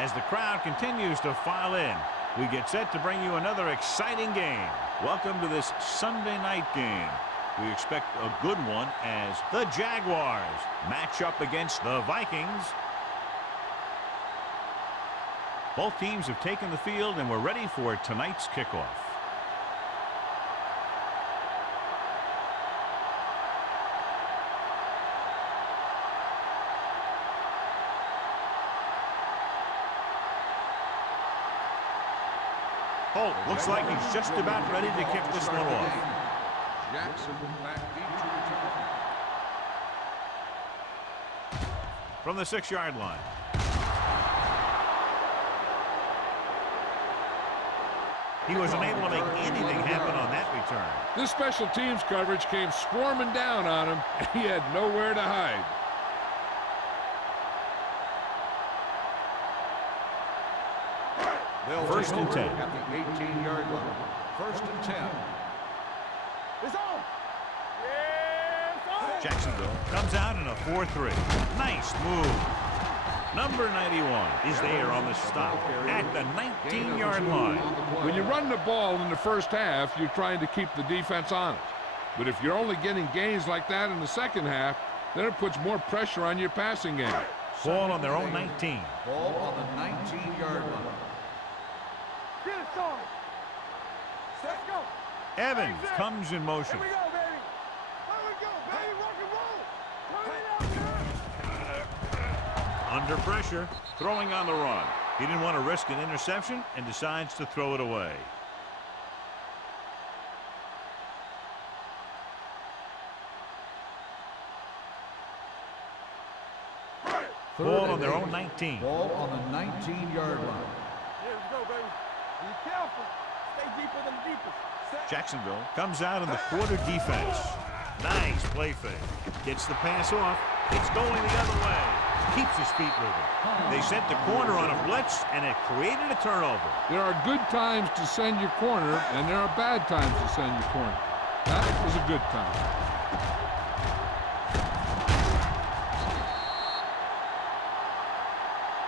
As the crowd continues to file in, we get set to bring you another exciting game. Welcome to this Sunday night game. We expect a good one as the Jaguars match up against the Vikings. Both teams have taken the field and we're ready for tonight's kickoff. Holt looks like he's just about ready to kick this one off. Jackson back deep to return. From the 6-yard line. He was unable to make anything happen on that return. This special teams coverage came swarming down on him, and he had nowhere to hide. First and 10. At the 18-yard line. First and 10. It's on. Jacksonville comes out in a 4-3. Nice move. Number 91 is there on the stop at the 19-yard line. When you run the ball in the first half, you're trying to keep the defense honest. But if you're only getting gains like that in the second half, then it puts more pressure on your passing game. Ball on their own 19. Ball on the 19-yard line. Get it started. Let's go. Evans comes in motion. Here we go, baby. Here we go, baby. Rock and roll. Turn it out, Under pressure, throwing on the run. He didn't want to risk an interception and decides to throw it away. Ball on their own 19. Ball on the 19-yard line. Yeah, let's go, baby. Be careful. Stay deeper than the deepest. Jacksonville comes out in the quarter defense. Nice play fake. Gets the pass off. It's going the other way. Keeps his feet moving. They sent the corner on a blitz, and it created a turnover. There are good times to send your corner, and there are bad times to send your corner. That was a good time.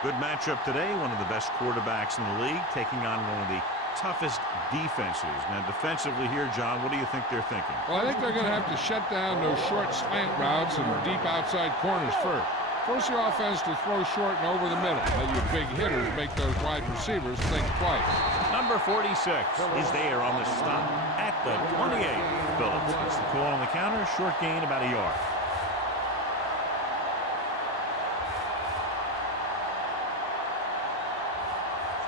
Good matchup today. One of the best quarterbacks in the league taking on one of the toughest defenses. Now, defensively here, John, what do you think they're thinking? Well, I think they're going to have to shut down those short slant routes and deep outside corners first. Force your offense to throw short and over the middle. Let your big hitters make those wide receivers think twice. Number 46 is there on the stop at the 28. Phillips gets the call on the counter. Short gain, about a yard.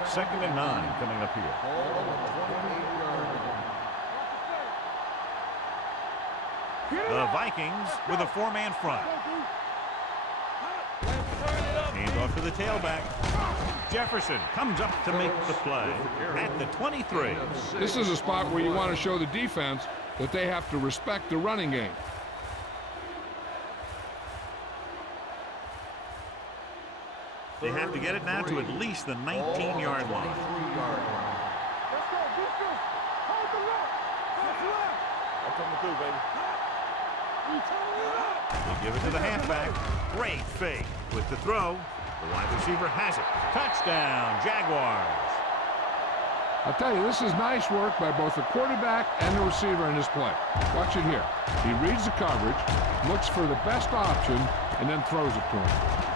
Second and 9 coming up here. Ball on the 28-yard line. The Vikings with a 4-man front. Hand off to the tailback. Jefferson comes up to make the play at the 23. This is a spot where you want to show the defense that they have to respect the running game. They have to get it now to at least the 19-yard line. Let's go. Defense. Hold the rock. That's left. I'm coming through, baby. We turn it up. They give it to the halfback. Great fake with the throw. The wide receiver has it. Touchdown, Jaguars. I'll tell you, this is nice work by both the quarterback and the receiver in this play. Watch it here. He reads the coverage, looks for the best option, and then throws it to him.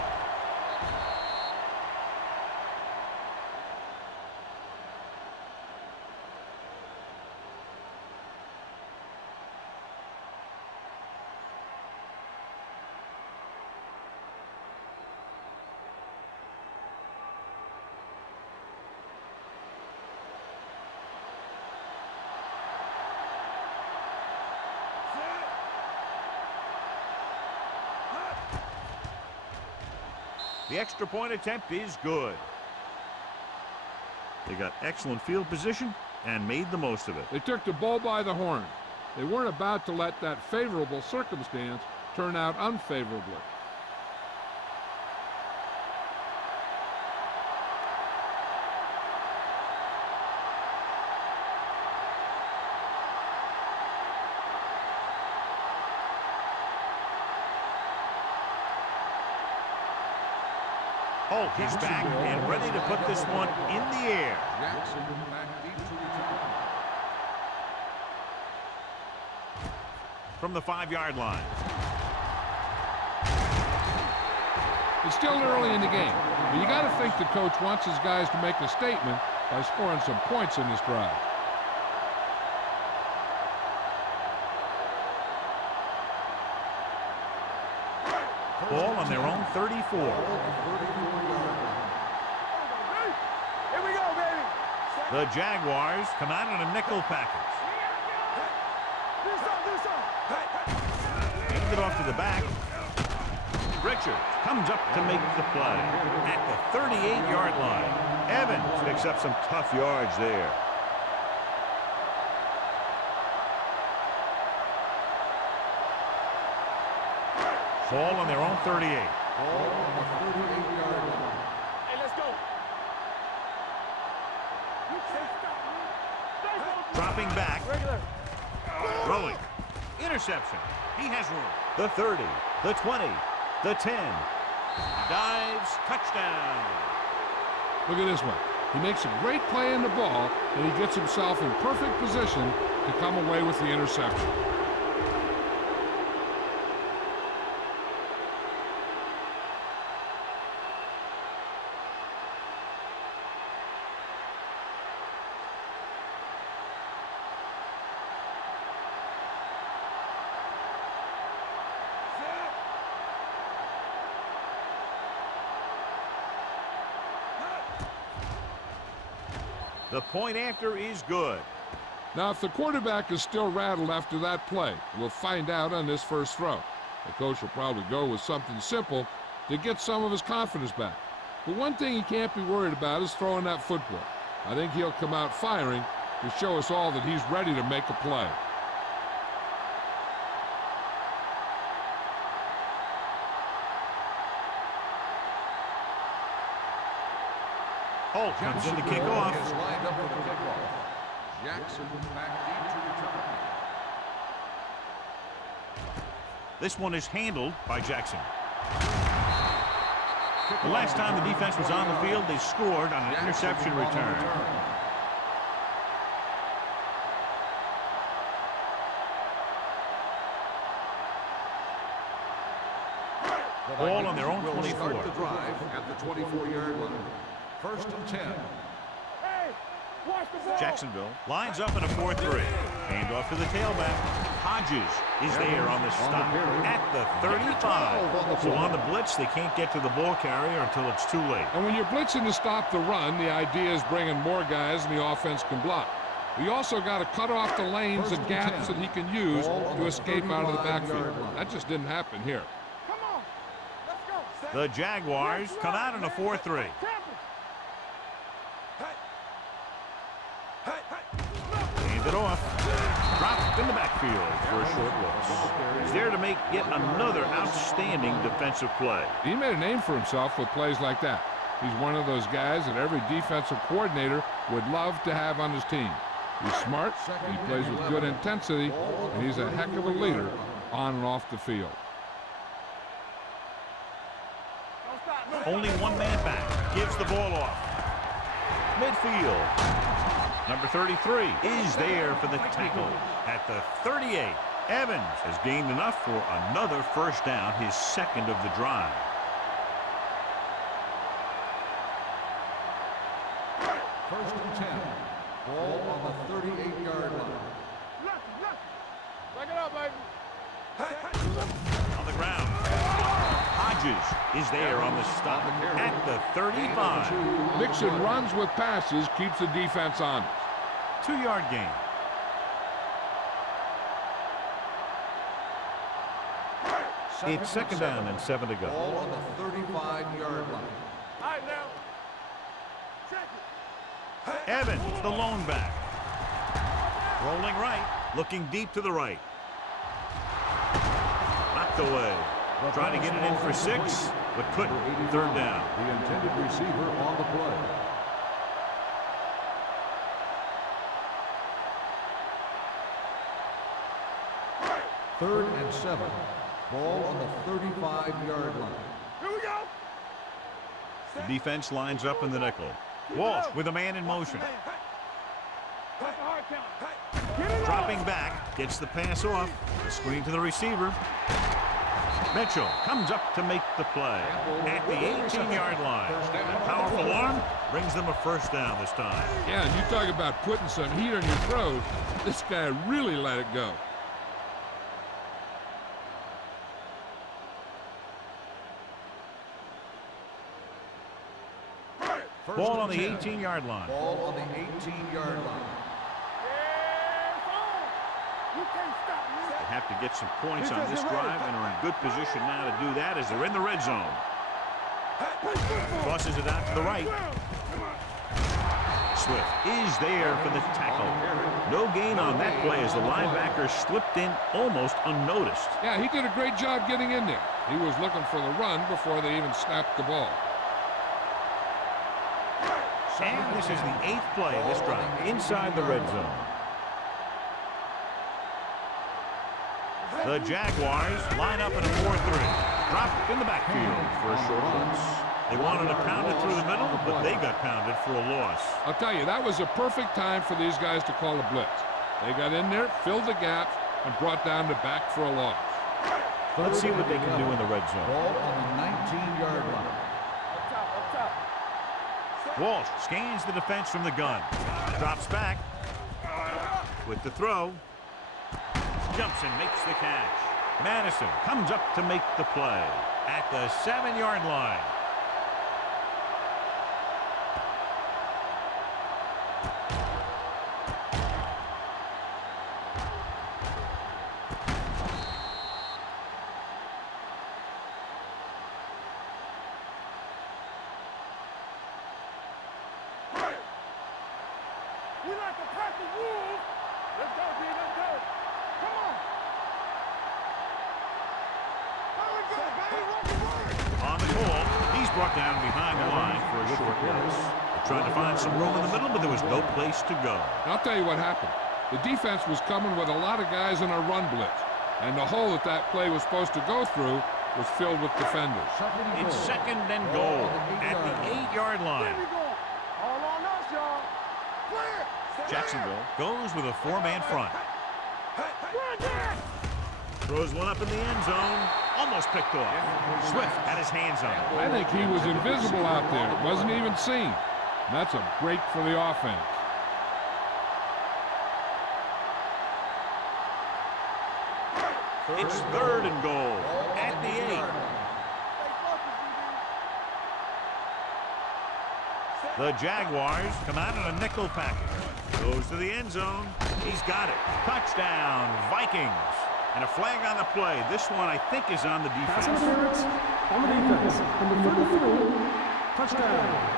The extra point attempt is good. They got excellent field position and made the most of it. They took the bull by the horn. They weren't about to let that favorable circumstance turn out unfavorably. Holt is back and ready to put this one in the air. Jackson back deep to return. From the 5-yard line. It's still early in the game, but you got to think the coach wants his guys to make a statement by scoring some points in this drive. Ball on their own 34. Ball on the 34-yard line. Here we go, baby. The Jaguars come out in a nickel package. Do something. Hand it off to the back. Richards comes up to make the play at the 38-yard line. Evans picks up some tough yards there. Ball on their own 38. Ball on the 38-yard line. Hey, let's go. Dropping back. Regular. Throwing. Interception. He has room. The 30. The 20. The 10. Dives. Touchdown. Look at this one. He makes a great play in the ball, and he gets himself in perfect position to come away with the interception. The point after is good. Now, if the quarterback is still rattled after that play, we'll find out on this first throw. The coach will probably go with something simple to get some of his confidence back. But one thing he can't be worried about is throwing that football. I think he'll come out firing to show us all that he's ready to make a play. Holt comes in to kick off. Is lined up for the kickoff. Jackson back deep to return. This one is handled by Jackson. The last time the defense was on the field, they scored on an interception return. Ball on their own 24. Start the drive at the 24-yard line. 1st and 10. Hey, watch the ball. Jacksonville lines up in a 4-3. Hand off to the tailback. Hodges is there on the stop at the 35. So on the blitz, they can't get to the ball carrier until it's too late. And when you're blitzing to stop the run, the idea is bringing more guys and the offense can block. We also got to cut off the lanes and gaps that he can use to escape out of the backfield. That just didn't happen here. Come on. Let's go. The Jaguars come out in a 4-3. Hand it off. Dropped in the backfield for a short loss. He's there to make yet another outstanding defensive play. He made a name for himself with plays like that. He's one of those guys that every defensive coordinator would love to have on his team. He's smart, he plays with good intensity, and he's a heck of a leader on and off the field. Only one man back. Gives the ball off. Midfield. Number 33 is there for the tackle at the 38. Evans has gained enough for another first down, his second of the drive. First and 10. Ball on the 38-yard line. Back it up, baby. On the ground. Hodges is there on the stop at the 35. Mixon runs with passes, keeps the defense honest. 2-yard gain. It's second down and 7 to go. Ball on the 35-yard line. All right, now. Check it. Evans, the lone back. Rolling right, looking deep to the right. Knocked away. Trying to get it in for 6, but couldn't. 3rd down. The intended receiver on the play. Third and 7. Ball on the 35-yard line. Here we go. The defense lines up in the nickel. Walsh with a man in motion. Dropping back, gets the pass off. The screen to the receiver. Mitchell comes up to make the play at the 18-yard line. That powerful arm brings them a first down this time. Yeah, and you talk about putting some heat on your throws. This guy really let it go. Ball on the 18-yard line. Ball on the 18-yard line. They have to get some points on this drive and are in good position now to do that as they're in the red zone. Crosses it out to the right. Swift is there for the tackle. No gain on that play as the linebacker slipped in almost unnoticed. Yeah, he did a great job getting in there. He was looking for the run before they even snapped the ball. And this is the 8th play of this drive inside the red zone. The Jaguars line up in a 4-3. Dropped in the backfield for a short loss. They wanted to pound it through the middle, but they got pounded for a loss. I'll tell you, that was a perfect time for these guys to call a blitz. They got in there, filled the gaps, and brought down the back for a loss. Let's see what they can do in the red zone. Ball on the 19-yard line. Walsh scans the defense from the gun. Drops back. With the throw. Jumps and makes the catch. Madison comes up to make the play at the 7-yard line. We like to pack the wolves. Let's go, D. Let's go. Come on. There we go, baby. Rock and roll. On the call, he's brought down behind the line for a short loss. They're trying to find some room in the middle, but there was no place to go. I'll tell you what happened. The defense was coming with a lot of guys in a run blitz, and the hole that play was supposed to go through was filled with defenders. It's 2nd and goal at the 8-yard line. Here we go. All on us, y'all. Clear. Jacksonville goes with a 4-man front. Run that. Throws one up in the end zone. Almost picked off. Swift had his hands on it. I think he was invisible out there. Wasn't even seen. That's a break for the offense. It's 3rd and goal at the 8. The Jaguars come out in a nickel package. Goes to the end zone. He's got it. Touchdown, Vikings. And a flag on the play. This one, I think, is on the defense. Pass interference on the defense. Number 33, touchdown.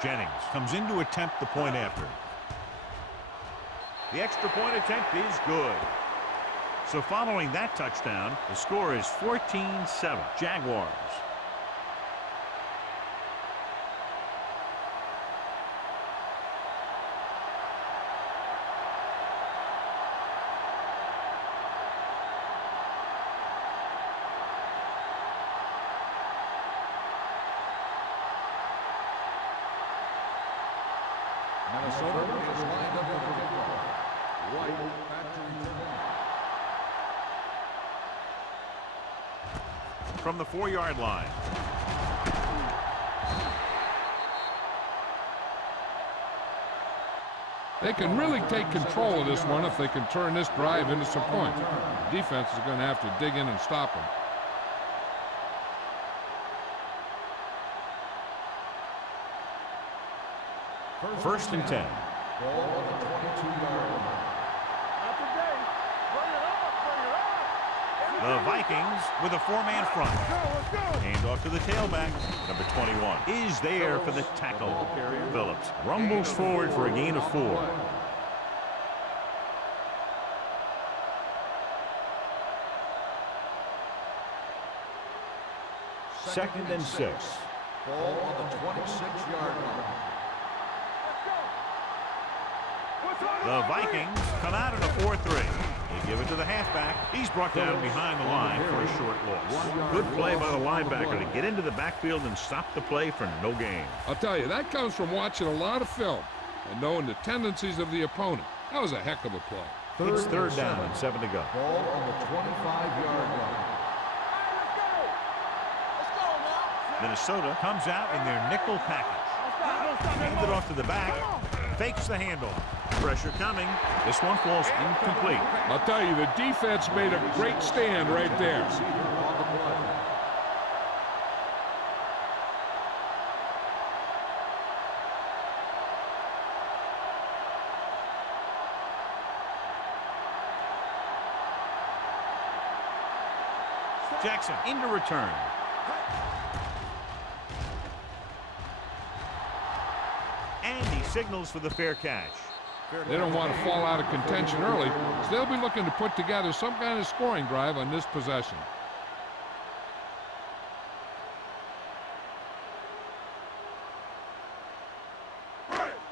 Jennings comes in to attempt the point after. The extra point attempt is good. So following that touchdown, the score is 14-7. Jaguars. Minnesota is lined up for the kickoff. White back to return. From the 4-yard line. They can really take control of this one if they can turn this drive into some points. The defense is going to have to dig in and stop them. First and 10. Ball on the 22-yard line. Not today. Bring it up. Bring it up. The Vikings with a four-man front. Let's go. Hand off to the tailback. Number 21 is there for the tackle. Phillips rumbles forward for a gain of 4. Second and 6. Ball on the 26-yard line. The Vikings come out in a 4-3. They give it to the halfback. He's brought down behind the line for a short loss. Good play by the linebacker to get into the backfield and stop the play for no gain. I'll tell you, that comes from watching a lot of film and knowing the tendencies of the opponent. That was a heck of a play. It's third down and 7 to go. Ball on the 25-yard line. Minnesota comes out in their nickel package. Hand it off to the back. Fakes the handoff. Pressure coming. This one falls incomplete. I'll tell you, the defense made a great stand right there. Jackson into return. And he signals for the fair catch. They don't want to fall out of contention early, so they'll be looking to put together some kind of scoring drive on this possession.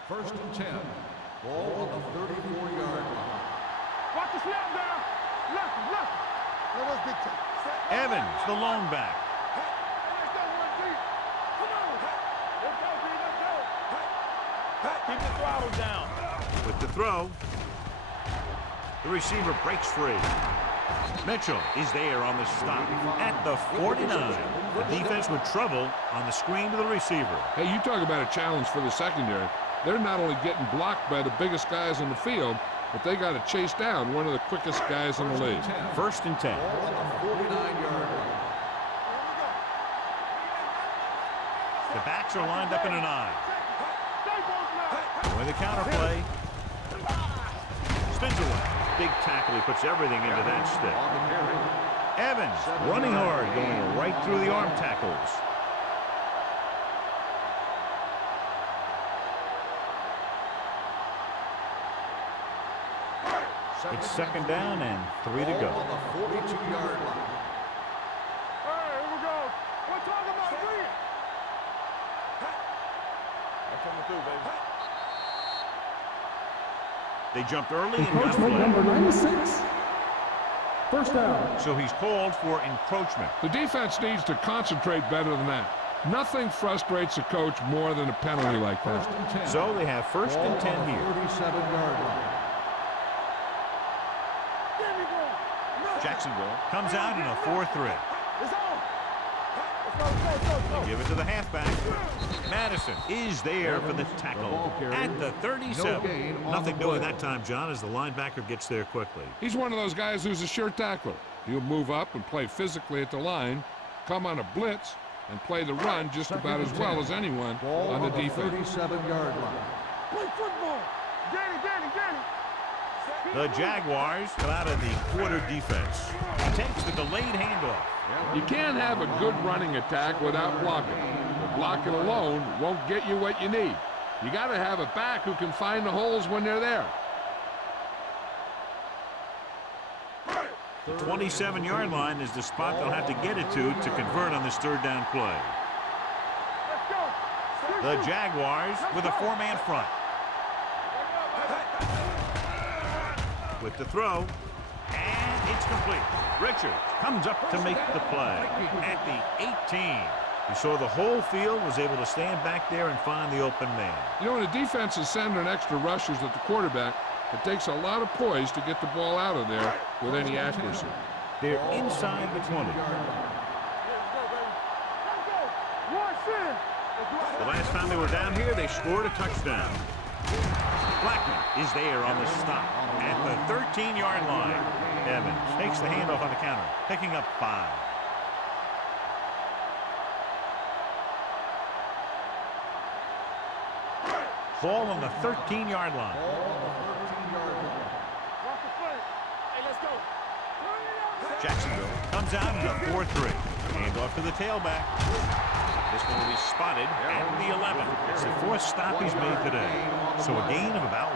First and 10. Ball on the 34-yard line. Watch the snap down. Left. That was big time. Evans, the lone back. Let's go, one deep. Come on. Let's go, B. Let's go. Keep the throttle down. With the throw, the receiver breaks free. Mitchell is there on the stop at the 49. The defense with trouble on the screen to the receiver. Hey, you talk about a challenge for the secondary. They're not only getting blocked by the biggest guys in the field, but they got to chase down one of the quickest guys in the league. First and 10. Ball on the 49-yard line. The backs are lined up in an I. With the counter play. Spins away. Big tackle. He puts everything into that stick. Evans running hard, going right through the arm tackles. It's second down and 3 to go. On the 42-yard line. Hey, here we go. We're talking about three. I'm coming through, baby. They jumped early and got Encroachment number flagged. 96. First down. So he's called for encroachment. The defense needs to concentrate better than that. Nothing frustrates a coach more than a penalty like First that. and 10. So they have first and 10 here. 37-yard line. Jacksonville comes out in a 4-3. It's on. Let's go. Give it to the halfback. Madison is there for the tackle at the 37. Nothing doing that time, John, as the linebacker gets there quickly. He's one of those guys who's a sure tackler. He'll move up and play physically at the line, come on a blitz, and play the run just about as well as anyone Ball on the defense. 37-yard line. Play football. Danny. The Jaguars come out of the quarter defense. He takes the delayed handoff. You can't have a good running attack without blocking. But blocking alone won't get you what you need. You got to have a back who can find the holes when they're there. The 27-yard line is the spot they'll have to get it to convert on this third down play. Let's go. The Jaguars with a four-man front. With the throw, and it's complete. Richards comes up to make the play at the 18. You saw the whole field was able to stand back there and find the open man. You know, when the defense is sending extra rushers at the quarterback, it takes a lot of poise to get the ball out of there with any accuracy. They're inside the 20. The last time they were down here, they scored a touchdown. Blackman is there on the stop at the 13-yard line. Evans takes the handoff on the counter, picking up 5. Ball on the 13-yard line. Hey, let's go. Jacksonville comes out in a 4-3. Hand off to the tailback. This one will be spotted at the 11. It's the 4th stop he's made today. So a gain of about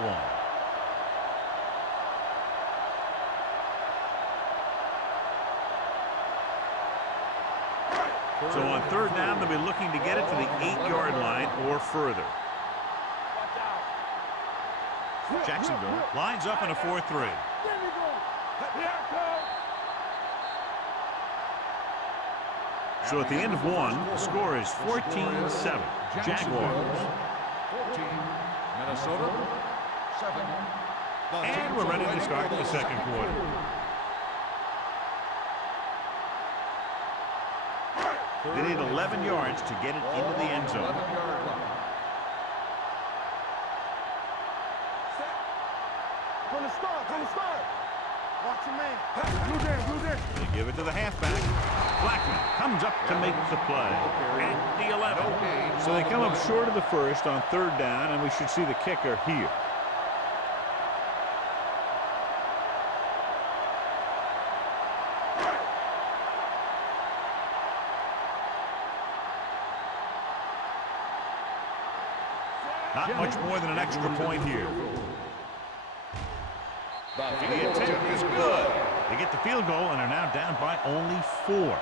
1. So on 3rd down, they'll be looking to get it to the 8-yard line or further. Jacksonville lines up in a 4-3. So at the end of 1, the score is 14-7. Jaguars. 14, Minnesota. 7. And we're ready to start the second quarter. They need 11 yards to get it into the end zone. 11-yard line. From the start. Watch your man. Blue there. They give it to the halfback. Blackman comes up to make the play at the 11. So they come up short of the first on 3rd down, and we should see the kicker here. Not much more than an extra point here. The attempt is good. They get the field goal and are now down by only 4.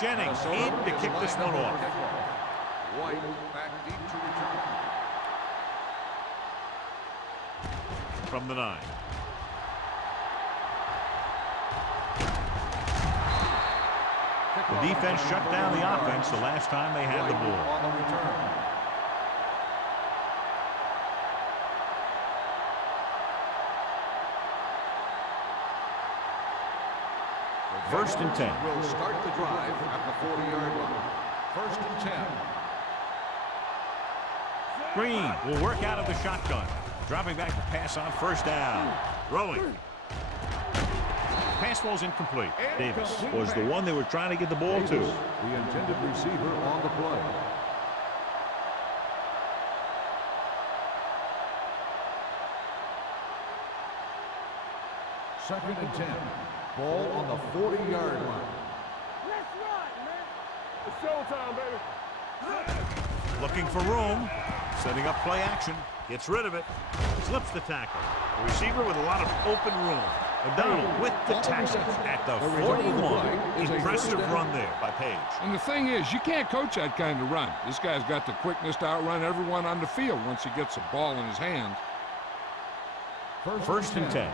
Jennings in to kick this one off. White back deep to return. From the 9. The defense shut down the offense the last time they had the ball. On the return. First and 10. Will start the drive at the 40-yard line. 1st and 10. Green will work out of the shotgun. Dropping back to pass on 1st down. Throwing. Pass ball's incomplete. Davis was the one they were trying to get the ball to. The intended receiver on the play. Second and 10. Ball on the 40-yard line. Let's run, man. It's showtime, baby. Looking for room. Setting up play action. Gets rid of it. Slips the tackle. The receiver with a lot of open room. O'Donnell with the tackle at the 41. Impressive run there by Page. And the thing is, you can't coach that kind of run. This guy's got the quickness to outrun everyone on the field once he gets the ball in his hands. First and 10.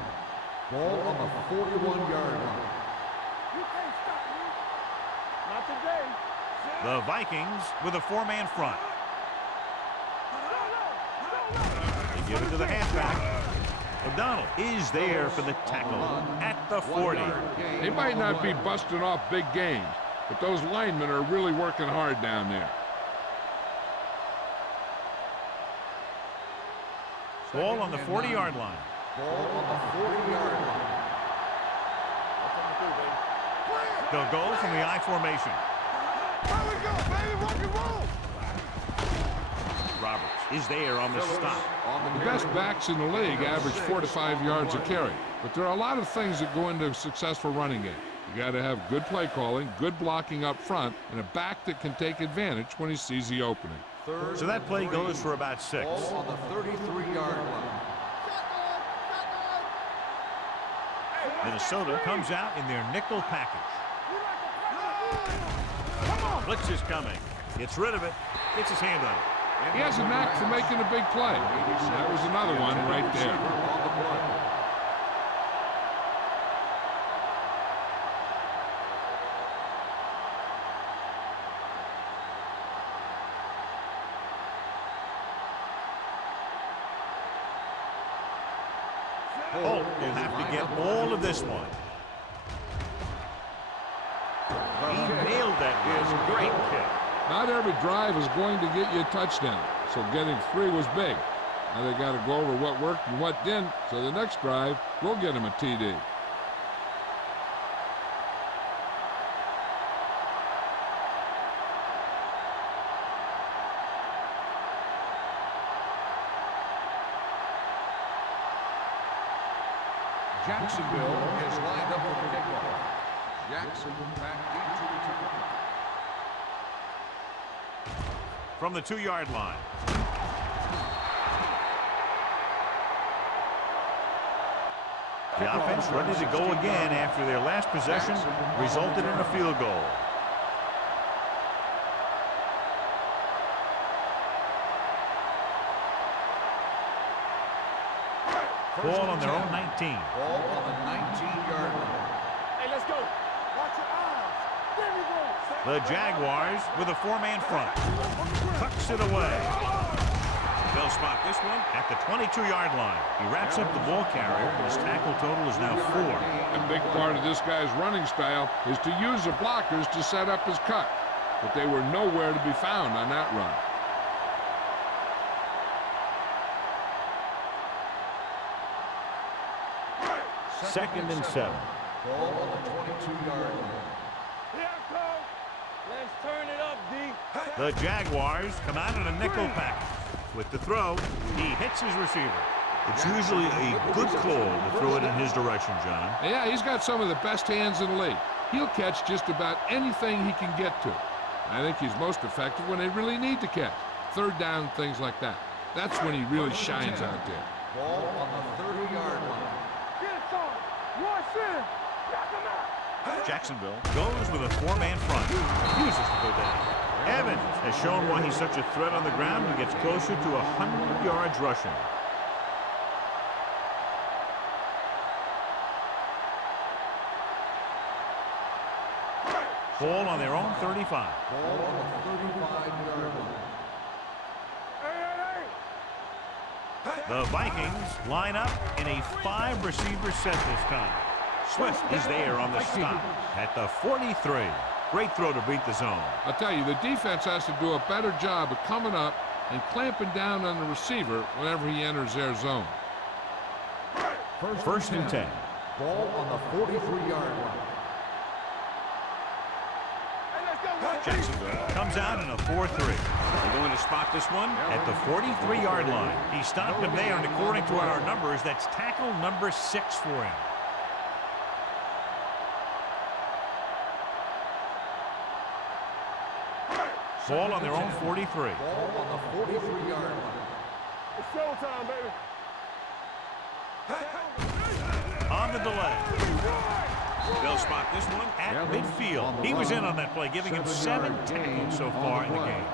Ball on the 41-yard line. You can't stop me. Not today. The Vikings with a 4-man front. They give it to the halfback. O'Donnell is there for the tackle at the 40. They might not be busting off big games, but those linemen are really working hard down there. Ball on the 40-yard line. Ball on the 40-yard line. They'll go from the I formation. Here we go, baby. Rock and roll. Roberts is there on the stop. The best backs in the league average 4 to 5 yards a carry, but there are a lot of things that go into a successful running game. You got to have good play calling, good blocking up front, and a back that can take advantage when he sees the opening. So that play goes for about 6. Ball on the 33-yard line. Minnesota comes out in their nickel package. Blitz is coming. Gets rid of it. Gets his hand on it. He has a knack for making a big play. That was another one right there. On the play. Holt will have to get all of this one. He nailed that. It was a great kick. Not every drive is going to get you a touchdown, so getting 3 was big. Now they got to go over what worked and what didn't, so the next drive will get them a TD. Jacksonville is lined up for the kickoff. Jackson back deep to return. From the 2-yard line. The offense ready to go again after their last possession resulted in a field goal. Ball on their own 19. Ball on the 19-yard line. Hey, let's go. Watch your eyes. There we go. The Jaguars with a 4-man front. Tucks it away. They'll spot this one at the 22-yard line. He wraps up the ball carrier, and his tackle total is now 4. A big part of this guy's running style is to use the blockers to set up his cut, but they were nowhere to be found on that run. Second and 7. Ball on the 22-yard line. Here I come. Let's turn it up, D. The Jaguars come out in a nickel package. With the throw, he hits his receiver. It's usually a good call to throw it in his direction, John. Yeah, he's got some of the best hands in the league. He'll catch just about anything he can get to. I think he's most effective when they really need to catch. Third down, things like that. That's when he really shines out there. Ball on the 30-yard line. Get it, son. Rush in. Knock him out. Jacksonville goes with a 4-man front. Refuses to go down. Evans has shown why he's such a threat on the ground and gets closer to 100 yards rushing. Ball on their own 35. Ball on the 35-yard line. The Vikings line up in a 5-receiver set this time. Swift is there on the stop at the 43. Great throw to beat the zone. I'll tell you, the defense has to do a better job of coming up and clamping down on the receiver whenever he enters their zone. First and 10. Ball on the 43-yard line. Jacksonville comes out in a 4-3. They're going to spot this one at the 43-yard line. He stopped him there, and according to our numbers, that's tackle number 6 for him. Ball on their own 43. Ball on the 43-yard line. It's showtime, baby. On the delay. They'll spot this one at midfield. He was in on that play, giving him 7 tackles so far in the game.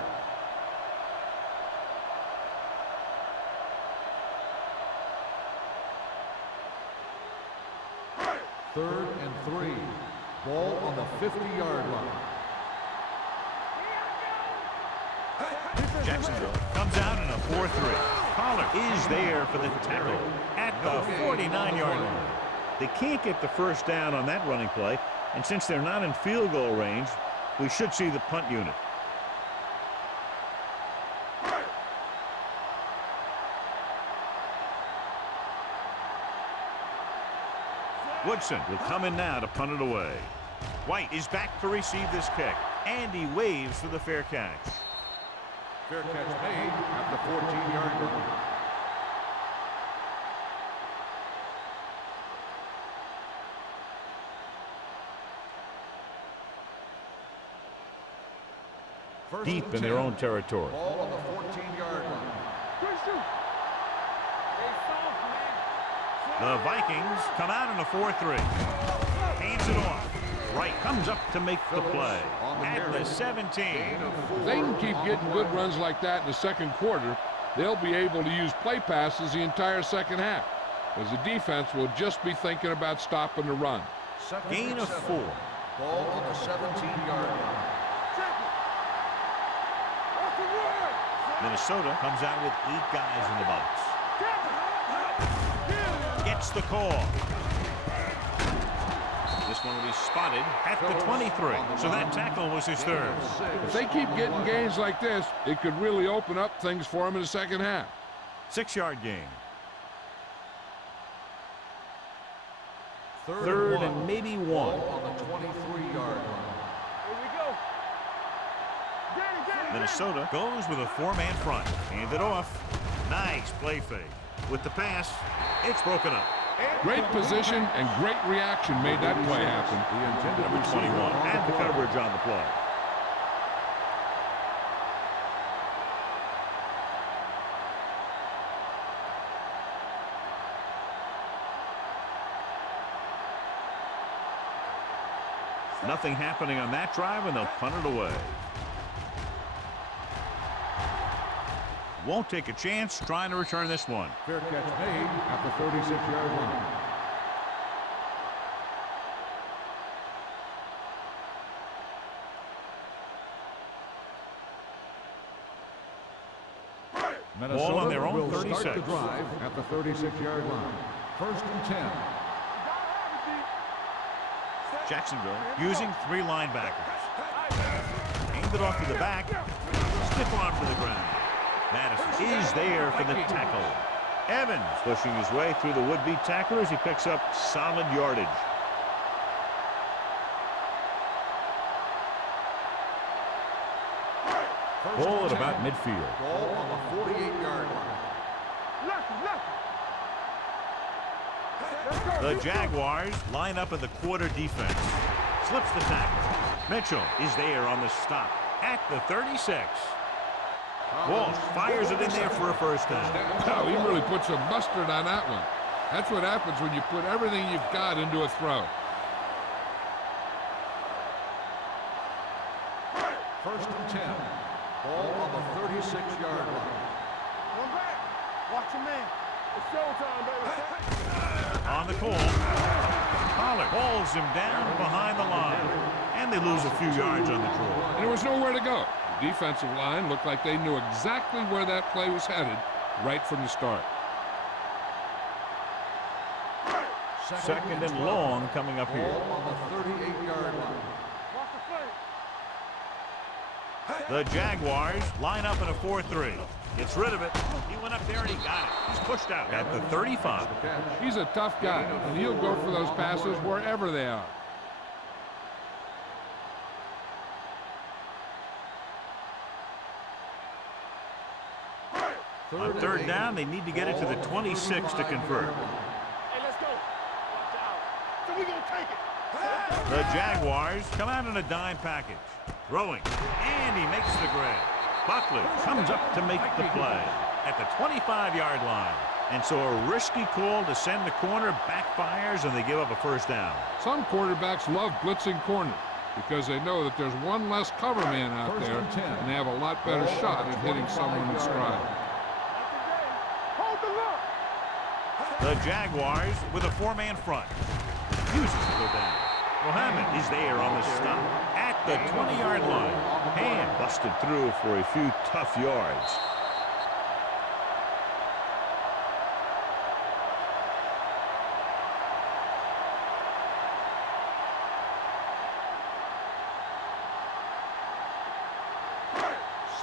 Third and 3. Ball on the 50-yard line. Jacksonville comes out in a 4-3. Pollard is there for the tackle at the 49-yard line. They can't get the first down on that running play, and since they're not in field goal range, we should see the punt unit. Woodson will come in now to punt it away. White is back to receive this kick, and he waves for the fair catch. Fair catch made at the 14-yard line. Deep in their own territory. Ball on the 14-yard line. The Vikings come out in a 4-3. Hands it off. Wright comes up to make the play at the 17. If they can keep getting good runs like that in the second quarter, they'll be able to use play passes the entire second half, as the defense will just be thinking about stopping the run. Gain of 4. Ball on the 17-yard line. Minnesota comes out with 8 guys in the box. Gets the call. This one will be spotted at the 23. So that tackle was his third. If they keep getting gains like this, it could really open up things for them in the second half. 6-yard gain. Third and maybe one. Ball on the 23-yard line. Here we go. Get it. Minnesota goes with a 4-man front. Hand it off. Nice play fake. With the pass, it's broken up. Great position and great reaction made that play happen. Number 21 and the coverage on the play. Nothing happening on that drive, and they'll punt it away. Won't take a chance trying to return this one. Fair catch made at the 36-yard line. Ball on their own will 36. start the drive at the 36-yard line. 1st and 10. Jacksonville using 3 linebackers. Aimed it off to the back. Stiff arm to the ground. Madison is there for the tackle. Evans pushing his way through the would-be tacklers. He picks up solid yardage. Ball at about midfield. Ball on the 48-yard line. The Jaguars line up in the quarter defense. Slips the tackle. Mitchell is there on the stop at the 36. Walsh fires it in there for a first down. Oh, he really put some mustard on that one. That's what happens when you put everything you've got into a throw. 1st and 10. Ball on the 36-yard line. One back. Watch your man. It's showtime, baby. On the call, Pollard hauls him down behind the line, and they lose a few yards on the draw. And there was nowhere to go. The defensive line looked like they knew exactly where that play was headed right from the start. 2nd and long coming up here. Ball on the 38-yard line. Watch the play. The Jaguars line up in a 4-3. Gets rid of it. He went up there and he got it. He's pushed out at the 35. He's a tough guy, and he'll go for those passes wherever they are. On 3rd down, they need to get it to the 26 to convert. Hey, let's go. Watch out. So we gonna take it. The Jaguars come out in a dime package. Throwing, and he makes the grab. Buckley comes up to make the play at the 25-yard line. And so a risky call to send the corner backfires, and they give up a first down. Some quarterbacks love blitzing corners because they know that there's one less cover man out there, and they have a lot better shot at hitting someone in stride. Hold the look. The Jaguars with a 4-man front. Uses to go down. Mohammed is there on the stop at the 20-yard line. Hand busted through for a few tough yards.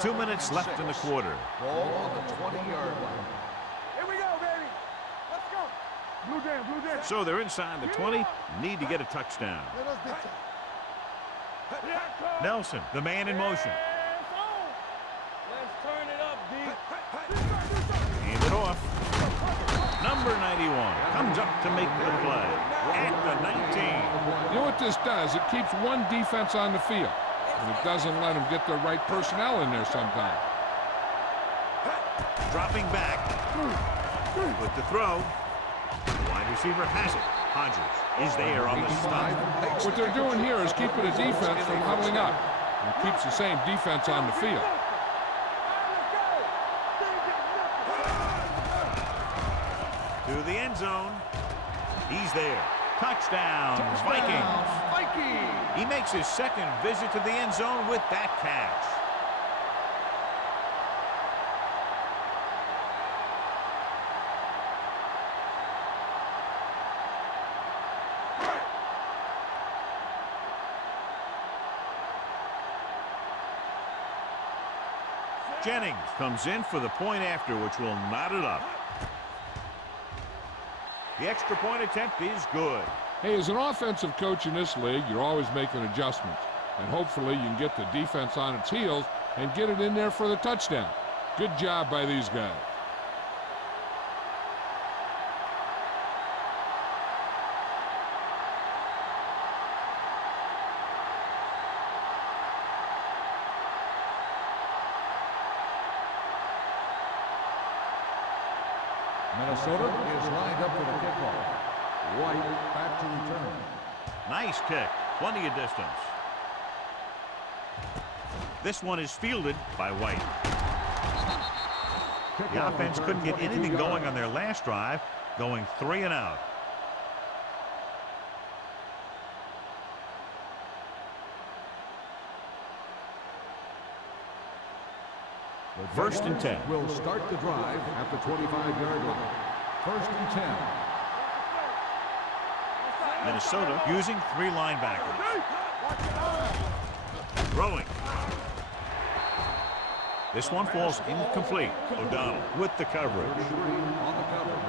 Two minutes left in the quarter. Ball on the 20-yard line. Here we go, baby. Let's go. Blue jam. So they're inside the 20. Need to get a touchdown. Let us get you. Nelson, the man in motion. Let's turn it up, D. Hand it off. Number 91 comes up to make the play at the 19. You know what this does? It keeps one defense on the field, and it doesn't let them get the right personnel in there sometimes. Dropping back with the throw. The wide receiver has it. Hodges is there on the stop. What they're doing here is keeping the defense from huddling up, and keeps the same defense on the field. To the end zone. He's there. Touchdown, Vikings. He makes his second visit to the end zone with that catch. Jennings comes in for the point after, which will knot it up. The extra point attempt is good. Hey, as an offensive coach in this league, you're always making adjustments. And hopefully you can get the defense on its heels and get it in there for the touchdown. Good job by these guys. Minnesota is lined up for the kickoff. White back to return. Nice kick. Plenty of distance. This one is fielded by White. The offense couldn't get anything going on their last drive, going 3 and out. First and 10. Will start the drive at the 25-yard line. First and 10. Minnesota using 3 linebackers. Throwing. This one falls incomplete. O'Donnell with the coverage. On the coverage.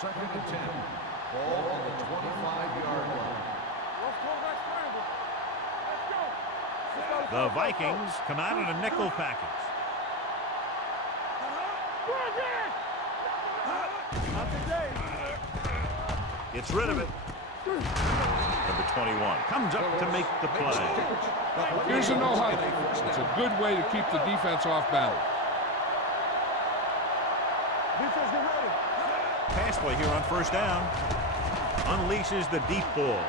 Second and 10. Ball on the 25-yard line. The Vikings come out in a nickel package. Gets rid of it. Number 21 comes up to make the play. Here's a no-huddle. It's a good way to keep the defense off balance. Pass play here on first down. Unleashes the deep ball.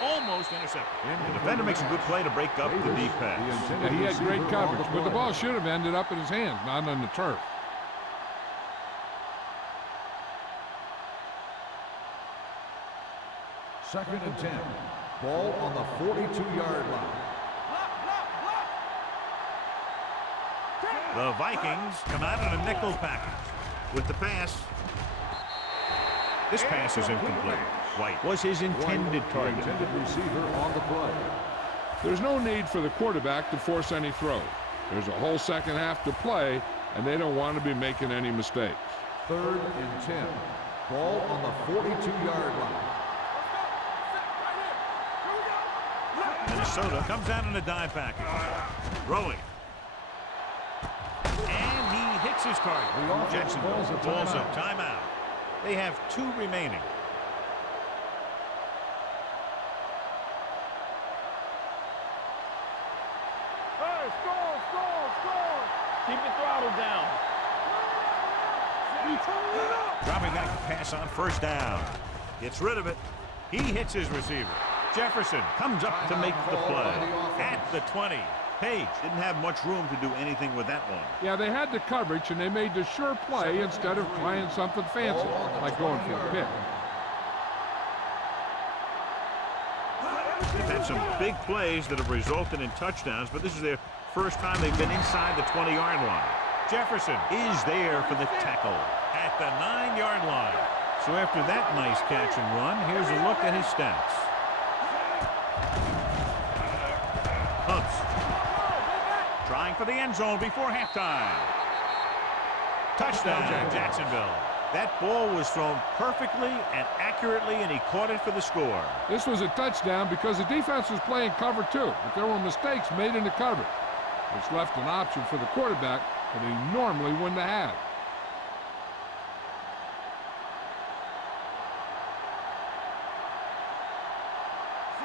Almost intercepted. The defender makes a good play to break up the deep pass. Yeah, he had great coverage, but the ball should have ended up in his hands, not on the turf. Second and 10. Ball on the 42-yard line. The Vikings come out in a nickel package. With the pass. This pass is incomplete. White was his intended target. Intended receiver on the play. There's no need for the quarterback to force any throws. There's a whole second half to play, and they don't want to be making any mistakes. Third and 10. Ball on the 42-yard line. Minnesota comes out in a dime package. Throwing. And he hits his target. Jacksonville calls a timeout. They have 2 remaining. Keep the throttle down. Dropping back to pass on first down. Gets rid of it. He hits his receiver. Jefferson comes up to make the play. At the 20. Page didn't have much room to do anything with that one. Yeah, they had the coverage, and they made the sure play instead of trying something fancy, like going for a pick. They've had some big plays that have resulted in touchdowns, but this is their first time they've been inside the 20-yard line. Jefferson is there for the tackle at the 9-yard line. So after that nice catch and run, here's a look at his stats. Hunts. Trying for the end zone before halftime. Touchdown, Jacksonville. That ball was thrown perfectly and accurately, and he caught it for the score. This was a touchdown because the defense was playing cover 2, but there were mistakes made in the coverage, which left an option for the quarterback that he normally wouldn't have had.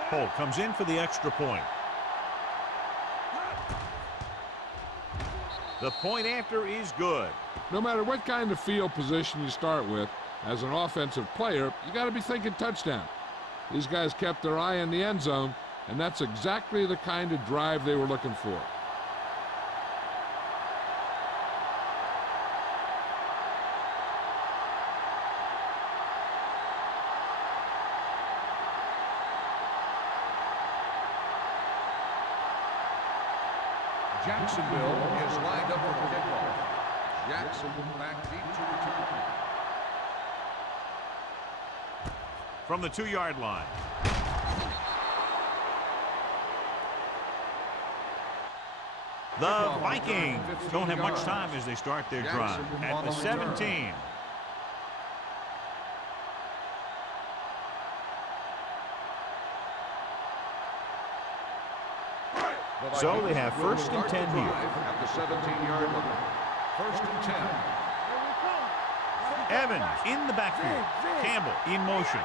Holt comes in for the extra point. The point after is good. No matter what kind of field position you start with, as an offensive player, you got to be thinking touchdown. These guys kept their eye on the end zone, and that's exactly the kind of drive they were looking for. Jacksonville is lined up for the kickoff. Jackson back deep to return. from the 2-yard line. The Vikings don't have much time as they start their drive at the 17. So they have 1st and 10 here. At the 17-yard line. 1st and 10. Evans in the backfield. Campbell in motion.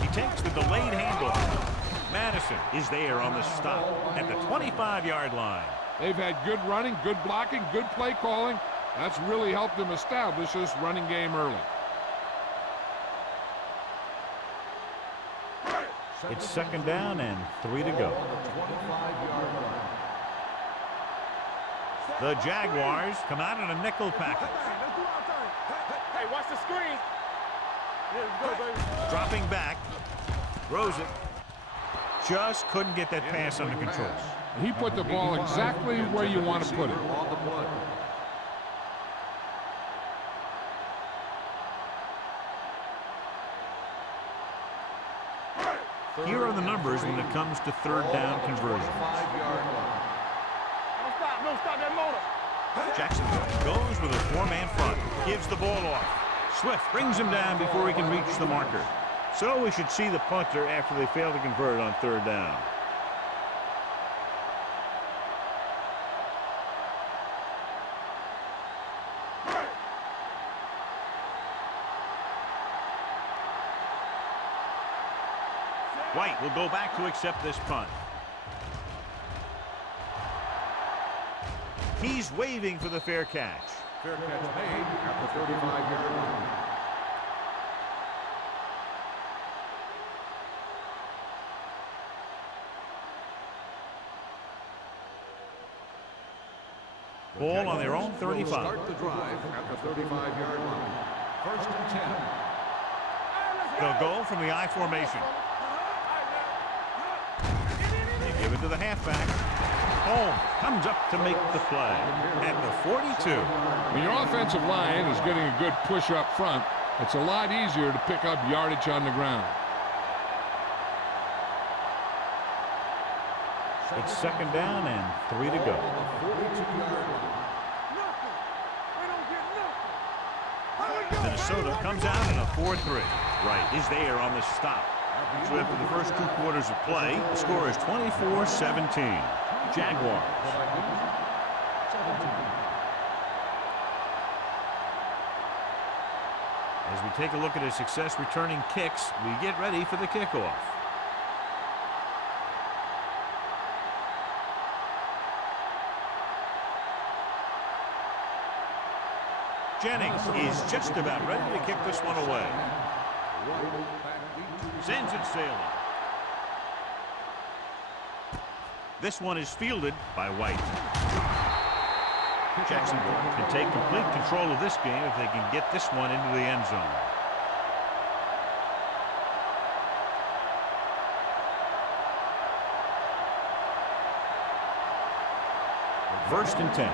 He takes the delayed handoff. Madison is there on the stop at the 25-yard line. They've had good running, good blocking, good play calling. That's really helped them establish this running game early. It's 2nd down and 3 to go. The Jaguars come out in a nickel package. Hey, watch the screen. Yeah, let's go, baby. Dropping back. Throws it. Just couldn't get that pass under control. He put the ball exactly where you want to put it. Here are the numbers when it comes to 3rd down conversions. Don't stop that motor. Jacksonville goes with a 4-man front. Gives the ball off. Swift brings him down before he can reach the marker. So we should see the punter after they fail to convert on 3rd down. White will go back to accept this punt. He's waving for the fair catch. Fair catch made at the 35-yard line. Ball on their own 35. Start the drive at the 35-yard line. 1st and 10. They'll go from the I formation. They give it to the halfback. Holmes comes up to make the play at the 42. When your offensive line is getting a good push up front, it's a lot easier to pick up yardage on the ground. It's 2nd down and 3 to go. Minnesota comes out in a 4-3. Wright is there on the stop. So after the first 2 quarters of play, the score is 24-17. Jaguars. As we take a look at his success returning kicks, we get ready for the kickoff. Jennings is just about ready to kick this one away. Sends it sailing. This one is fielded by White. Jacksonville can take complete control of this game if they can get this one into the end zone. First and 10.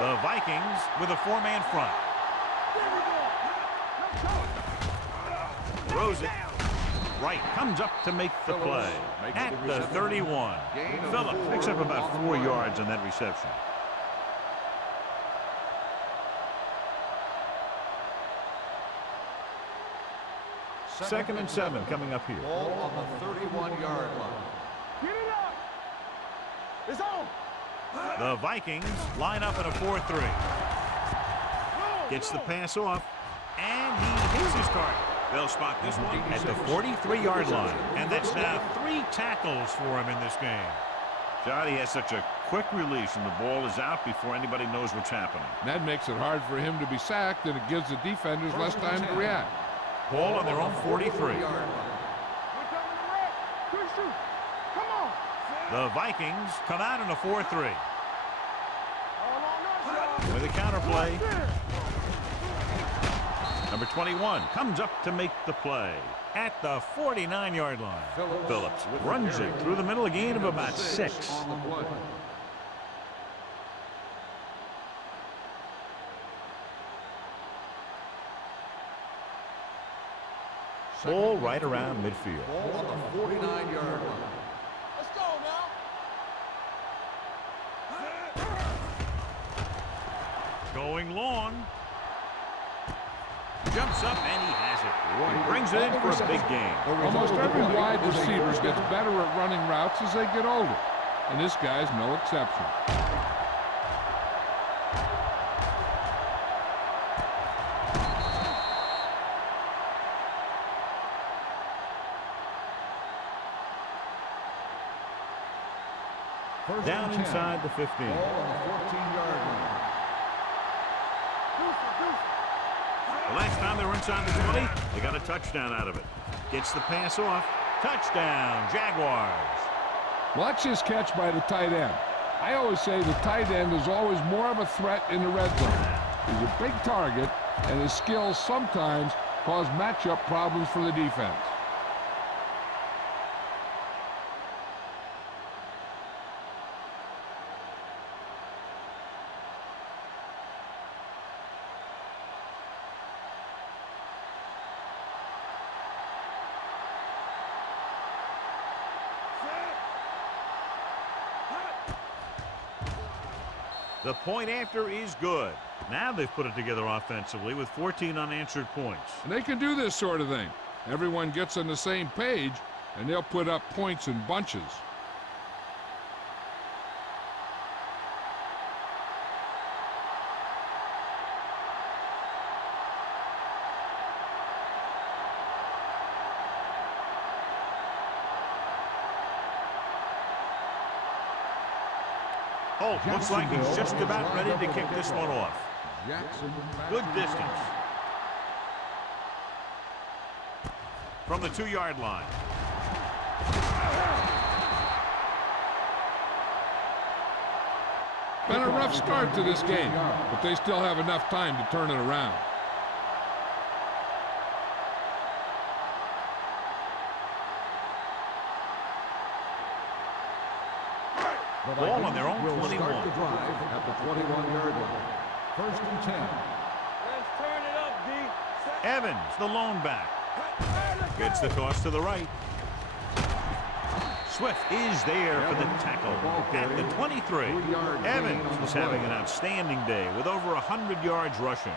The Vikings with a 4-man front. Throws it. Wright comes up to make the play at the 31. Phillips picks up about 4 yards on that reception. Second and 7 coming up here. Ball on the 31-yard line. Get it up. It's on. The Vikings line up in a 4-3. Gets the pass off, and he hits his target. They'll spot this one at the 43-yard line, and that's now 3 tackles for him in this game. Johnny has such a quick release, and the ball is out before anybody knows what's happening. That makes it hard for him to be sacked, and it gives the defenders less time to react. Ball on their own 43. The Vikings come out in a 4-3. With a counterplay. Number 21 comes up to make the play at the 49-yard line. Phillips runs it through the middle, a gain of about 6. Ball right around midfield. Ball on the 49-yard line. Let's go now. Going long. Jumps up and he has it. He brings it in for a big game. Almost every wide receiver gets better at running routes as they get older, and this guy's no exception. Down inside the 15. Ball on the 14-yard line. The last time they were inside the 20, they got a touchdown out of it. Gets the pass off. Touchdown, Jaguars. Watch this catch by the tight end. I always say the tight end is always more of a threat in the red zone. He's a big target, and his skills sometimes cause matchup problems for the defense. The point after is good. Now they've put it together offensively with 14 unanswered points. And they can do this sort of thing. Everyone gets on the same page, and they'll put up points in bunches. Holt looks like he's just about ready to kick this one off. Good distance. From the 2-yard line. Been a rough start to this game, but they still have enough time to turn it around. Ball on their own 21. Start the drive at the 21-yard line. 1st and 10. Let's turn it up, D. Evans, the lone back. Gets the toss to the right. Swift is there for the tackle at the 23. Evans is having an outstanding day with over 100 yards rushing.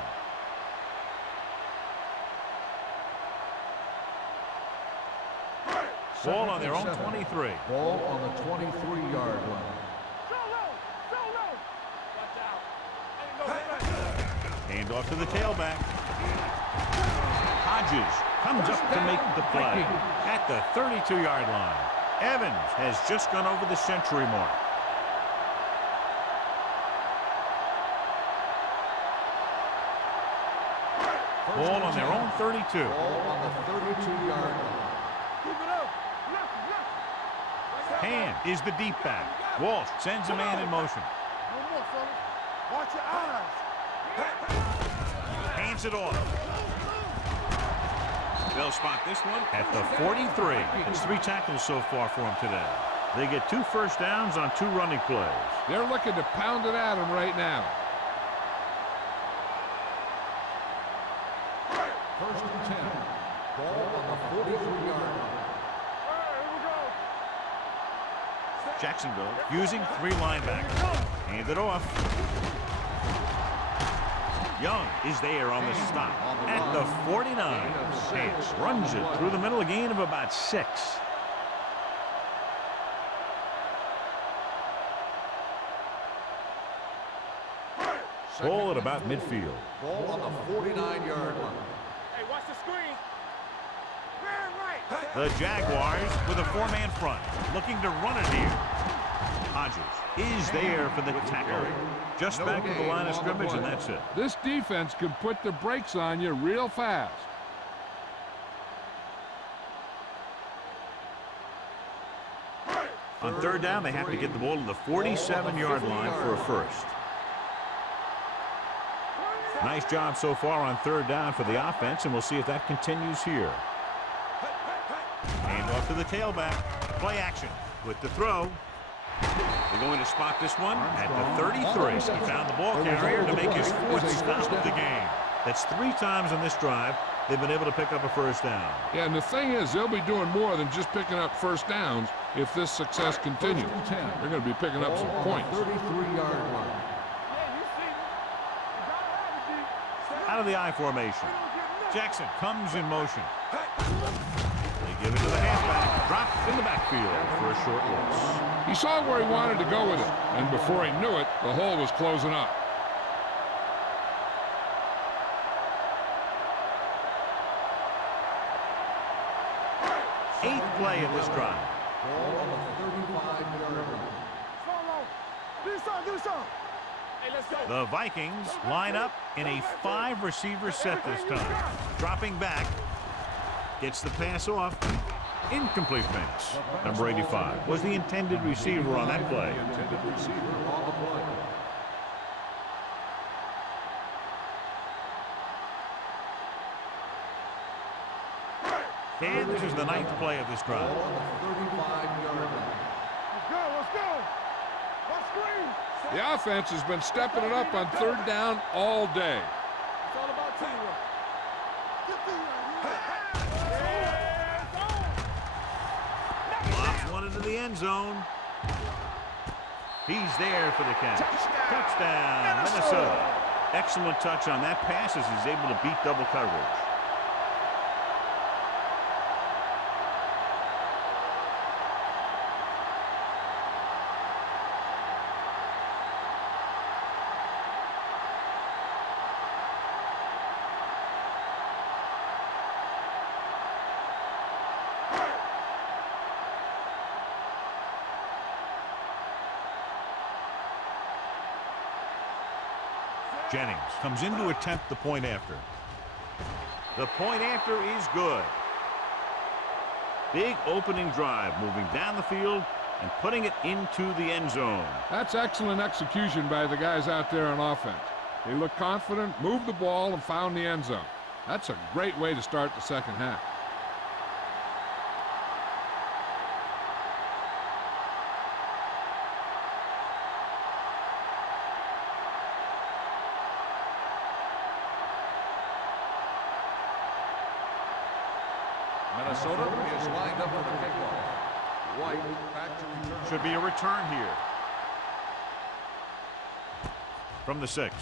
Ball on their own 23. Ball on the 23-yard line. Hand off to the tailback. Hodges comes up to make the play at the 32-yard line. Evans has just gone over the century mark. Ball on their own 32. Ball on the 32-yard line. Keep it up. Hand is the deep back. Walsh sends a man in motion. No more, fellas. Watch your eyes. Hands it off. They'll spot this one at the 43. It's 3 tackles so far for him today. They get 2 first downs on 2 running plays. They're looking to pound it at him right now. 1st and 10. Ball on the 43-yard line. Jacksonville using 3 linebackers. Hand it off. Young is there on the stop at the 49. Chance runs it through the middle, a gain of about 6. Ball at about midfield. Ball on the 49-yard line. Hey, watch the screen. Man, right. The Jaguars with a 4-man front, looking to run it here. Hodges is there for the tackle. Just back to the line of scrimmage, and that's it. This defense can put the brakes on you real fast. On 3rd down, they have to get the ball to the 47-yard line for a first. Nice job so far on 3rd down for the offense, and we'll see if that continues here. Hand off to the tailback. Play action with the throw. They're going to spot this one at the 33. He found the ball carrier to make his 4th stop of the game. That's 3 times on this drive they've been able to pick up a first down. Yeah, and the thing is, they'll be doing more than just picking up first downs if this success continues. They're going to be picking up some points. 33-yard line. Out of the I formation. Jackson comes in motion. They give it to the halfback. Dropped in the backfield for a short loss. He saw where he wanted to go with it, and before he knew it, the hole was closing up. Eighth play of this drive. Ball on the 35-yard line. The Vikings line up in a 5-receiver set this time. Dropping back. Gets the pass off. Incomplete pass. Number 85 was the intended receiver on that play. Intended receiver on the play. And this is the 9th play of this drive. Ball on the 35-yard line. Let's go. Let's screen. The offense has been stepping it up on third down all day. It's all about teamwork. Lobs one into the end zone. He's there for the catch. Touchdown, Minnesota. Excellent touch on that pass as he's able to beat double coverage. Jennings comes in to attempt the point after. The point after is good. Big opening drive, moving down the field and putting it into the end zone. That's excellent execution by the guys out there on offense. They look confident, moved the ball, and found the end zone. That's a great way to start the second half. Minnesota is lined up for the kickoff. White back to return. Should be a return here. From the 6.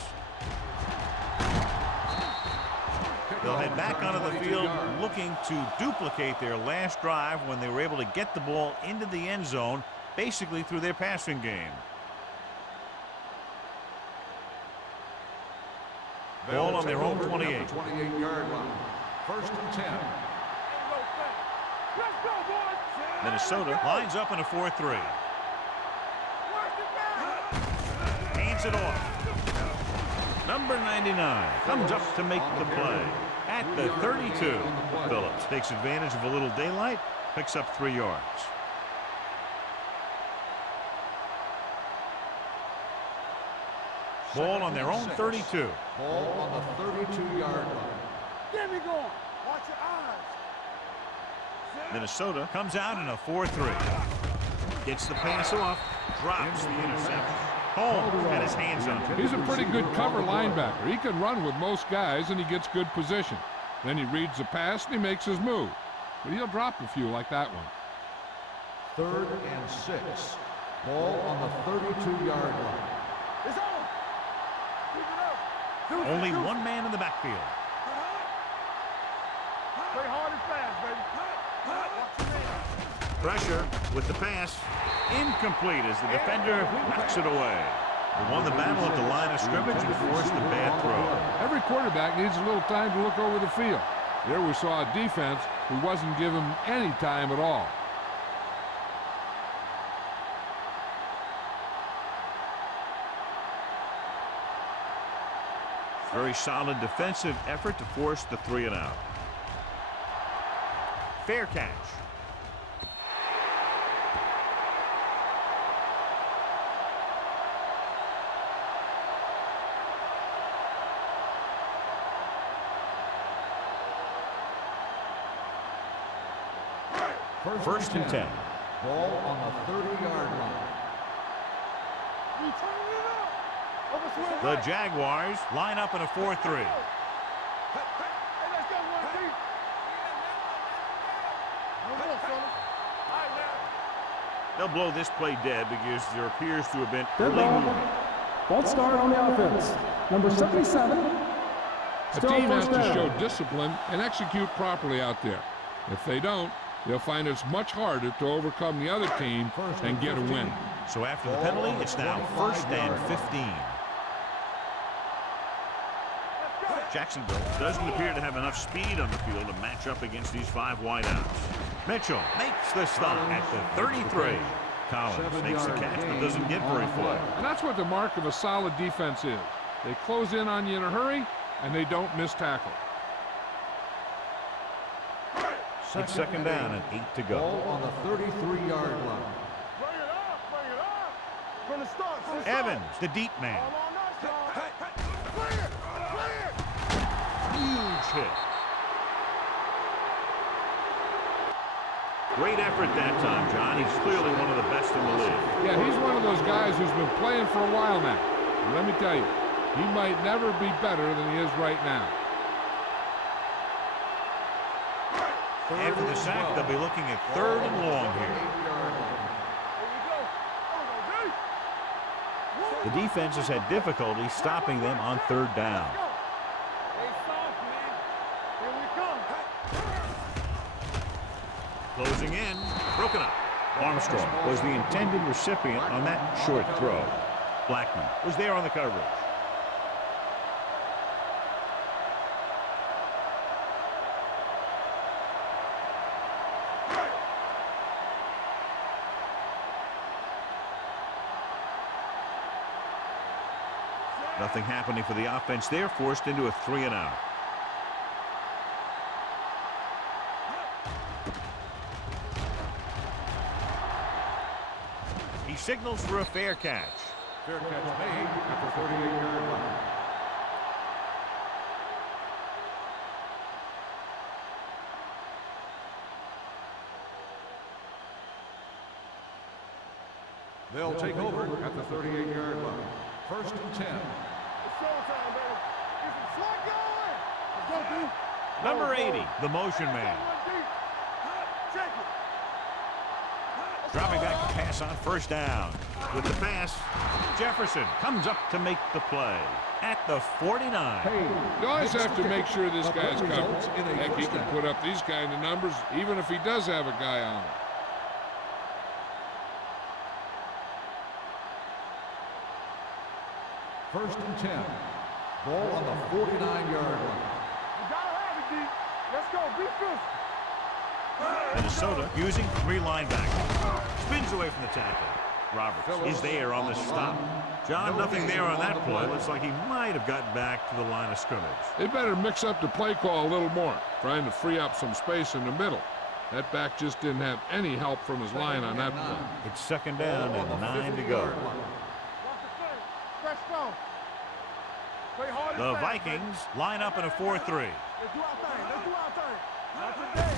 They'll head back onto the field looking to duplicate their last drive when they were able to get the ball into the end zone, basically through their passing game. Ball on their own 28. 28-yard line. First and 10. Minnesota lines up in a 4-3. Hands it off. Number 99 comes up to make the play at the 32. Phillips takes advantage of a little daylight, picks up 3 yards. Ball on their own 32. Ball on the 32-yard line. Get me going. Watch your eyes. Minnesota comes out in a 4-3. Gets the pass off, drops the interception. Holmes had his hands on it. He's a pretty good cover linebacker. He can run with most guys, and he gets good position. Then he reads the pass, and he makes his move. But he'll drop a few like that one. 3rd and 6. Ball on the 32-yard line. It's on. Keep it up. Only one man in the backfield. Play hard and fast, baby. Pressure with the pass. Incomplete as the defender knocks it away. They won the battle at the line of scrimmage and forced the bad throw. Every quarterback needs a little time to look over the field. There we saw a defense who wasn't given any time at all. Very solid defensive effort to force the 3 and out. Fair catch. First and 10. Ball on the 30-yard line. The Jaguars line up in a 4-3. They'll blow this play dead because there appears to have been Dead early ball. movement. False start on the offense. Number 77. A Still team has first to down. show discipline and execute properly out there. If they don't, they'll find it's much harder to overcome the other team and get a win. So after the penalty, it's now 1st and 15. Jacksonville doesn't appear to have enough speed on the field to match up against these 5 wideouts. Mitchell makes the stop at the 33. Collins makes the catch but doesn't get very far. And that's what the mark of a solid defense is. They close in on you in a hurry, and they don't miss tackle. It's 2nd down and 8 to go. Ball on the 33-yard line. Bring it up, bring it up. From the start. Evans, the deep man. Come on, now, Sean. Clear, clear. Huge hit. Great effort that time, John. He's clearly one of the best in the league. Yeah, he's one of those guys who's been playing for a while now. And let me tell you, he might never be better than he is right now. After the sack, they'll be looking at 3rd and long here. The defense has had difficulty stopping them on 3rd down. Hey, soft, man. Here we come. Closing in, broken up. Armstrong was the intended recipient on that short throw. Blackman was there on the coverage. Nothing happening for the offense there, forced into a 3-and-out. He signals for a fair catch. Fair catch made at the 38-yard line. They'll take over at the 38-yard line. 1st and 10. It's showtime, baby. Get some slot going. Let's go, dude. Number 80, the motion man. Check it. Dropping back to pass on 1st down. With the pass, Jefferson comes up to make the play at the 49. You always have to make sure this guy's covered. Heck, he can put up these kind of numbers even if he does have a guy on him. First and 10. Ball on the 49-yard line. You gotta have it, D. Let's go. Be physical. Minnesota using 3 linebackers. Spins away from the tackle. Roberts is there on the stop. John, nothing there on that play. Looks like he might have gotten back to the line of scrimmage. They better mix up the play call a little more, trying to free up some space in the middle. That back just didn't have any help from his line on that play. It's 2nd down and 9 to go. Watch the thing. Fresh stone. Play hard and The fast, Vikings line up in a 4-3. baby. Let's do our thing. Let's do our thing. Not today.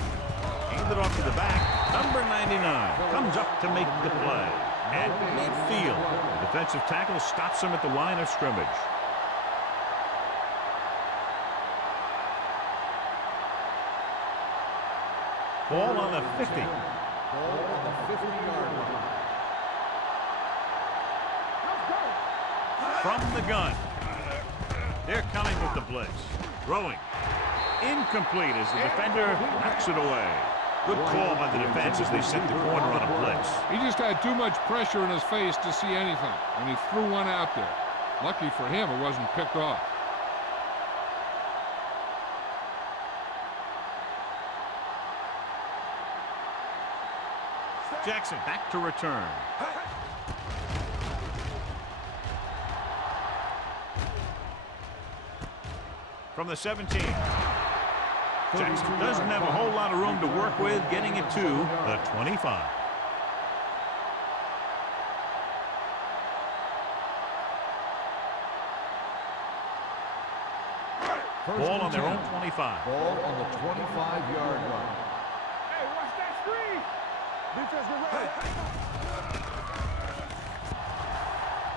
Hand it off to the back. Number 99 comes up to make the play. At midfield, the defensive tackle stops him at the line of scrimmage. Ball on the 50. Ball on the 50-yard line. Let's go. From the gun. They're coming with the blitz. Throwing. Incomplete as the defender knocks it away. Good call by the defense as they set the corner on a blitz. He just had too much pressure in his face to see anything, and he threw one out there. Lucky for him, it wasn't picked off. Jackson back to return. From the 17. Jackson doesn't have a whole lot of room to work with, getting it to the 25. Ball on their own 25. Ball on the 25-yard line. Hey, watch that screen. Defense get ready.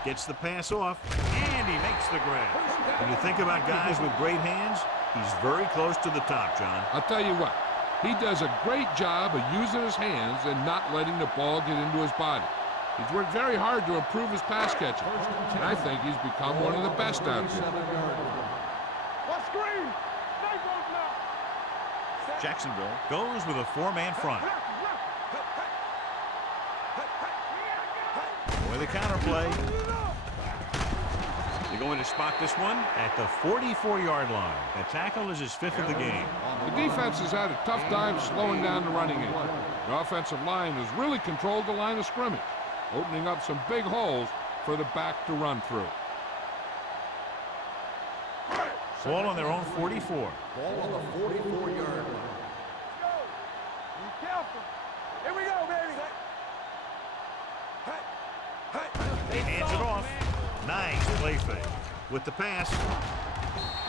Gets the pass off, and he makes the grab. When you think about guys with great hands, he's very close to the top, John. I'll tell you what, He does a great job of using his hands and not letting the ball get into his body. He's worked very hard to improve his pass catching, and I think he's become one of the best out there. What screen? Stay close now. Jacksonville goes with a four-man front. With a counterplay. They're going to spot this one at the 44-yard line. The tackle is his 5th of the game. The defense has had a tough time slowing down the running game. The offensive line has really controlled the line of scrimmage, opening up some big holes for the back to run through. Ball on their own 44. Ball on the 44-yard line. Be careful. Here we go, baby. He hands it off. Nice play fake. With the pass,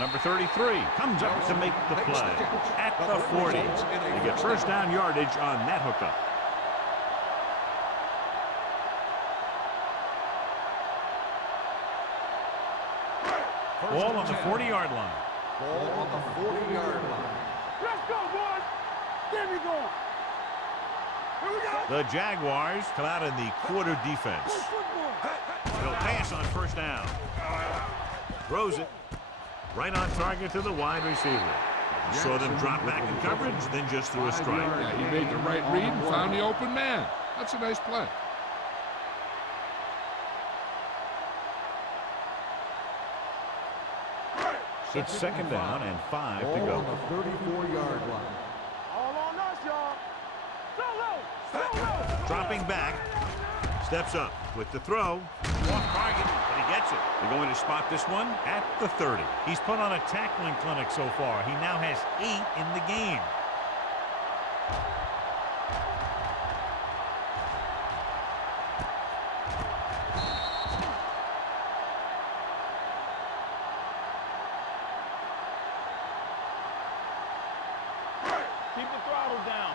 number 33 comes up to make the play at the 40. They get first down yardage on that hookup. Ball on the 40-yard line. Ball on the 40-yard line. Let's go, boys. There we go. Here we go. The Jaguars come out in the quarter defense. They'll pass on first down. Throws it right on target to the wide receiver. You saw them drop back in coverage, then just threw a strike. Yeah, he made the right read and found the open man. That's a nice play. It's second down and 5 to Ball go. on the 34-yard line. All on us, y'all. Solo. Dropping back. Steps up with the throw. Off target, but he gets it. They're going to spot this one at the 30. He's put on a tackling clinic so far. He now has 8 in the game. Keep the throttle down.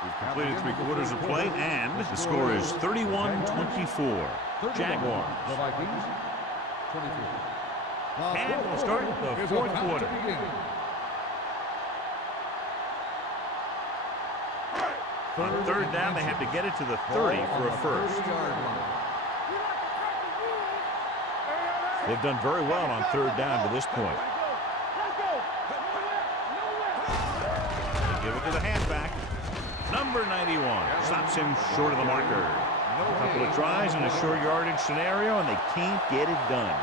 We've completed 3 quarters of play, and the score is 31-24. Jaguars. The Vikings, 23. And we'll start the 4th quarter. On third down, they have to get it to the 30 for a first. 30-yard line. They've done very well on third down to this point. Let's go. They give it to the halfback. Number 91 stops him short of the marker. A couple of tries in a short yardage scenario, and they can't get it done.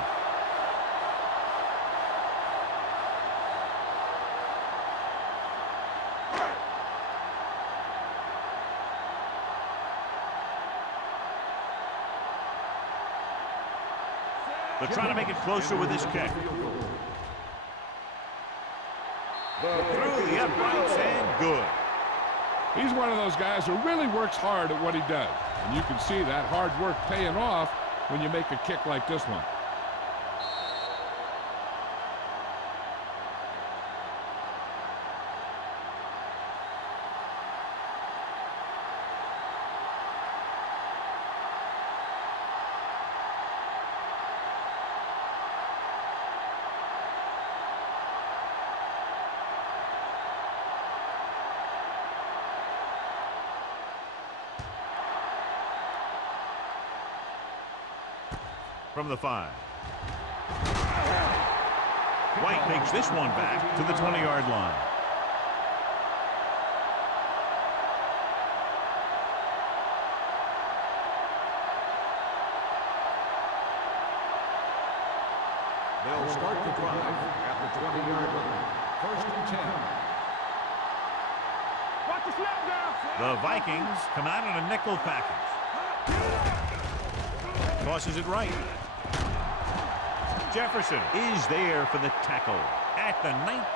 They're trying to make it closer with this kick. Through the uprights and good. He's one of those guys who really works hard at what he does. And you can see that hard work paying off when you make a kick like this one. From the 5. White takes this one back to the 20-yard line. They'll start the drive at the 20-yard line. First and 10. Watch the snap down. The Vikings come out in a nickel package. Tosses it right. Jefferson is there for the tackle at the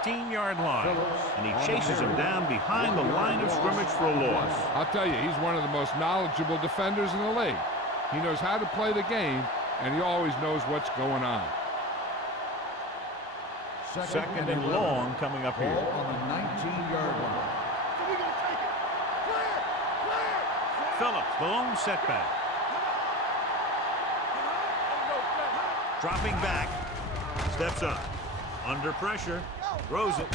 19-yard line. And he chases him down behind the line of scrimmage for a loss. I'll tell you, he's one of the most knowledgeable defenders in the league. He knows how to play the game, and he always knows what's going on. Second and long coming up here. Ball on the 19-yard line. So we're going to take it. Clear. Clear. Phillips, the lone setback. Dropping back, steps up Under pressure. Throws it.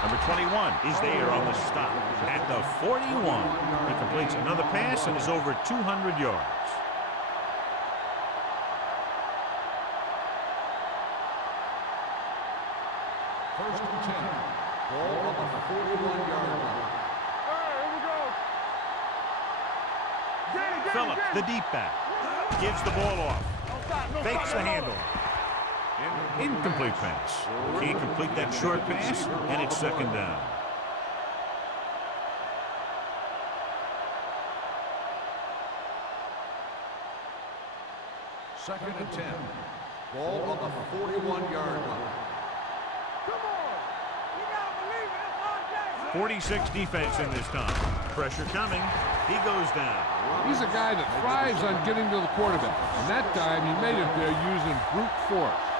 Number 21 is there on the stop. At the 41, he completes another pass and is over 200 yards. First and 10. Ball on the 41-yard line. Here we go. Get it, Phillips, the deep back, gives the ball off. Fakes the handle. Incomplete pass. Can't complete that short pass, and it's second down. Second and 10. Ball on the 41-yard line. Come on. You gotta believe it. It's on Jackson. 46 defense in this time. Pressure coming. He goes down. He's a guy that thrives on getting to the quarterback, and that time he made it there using brute force.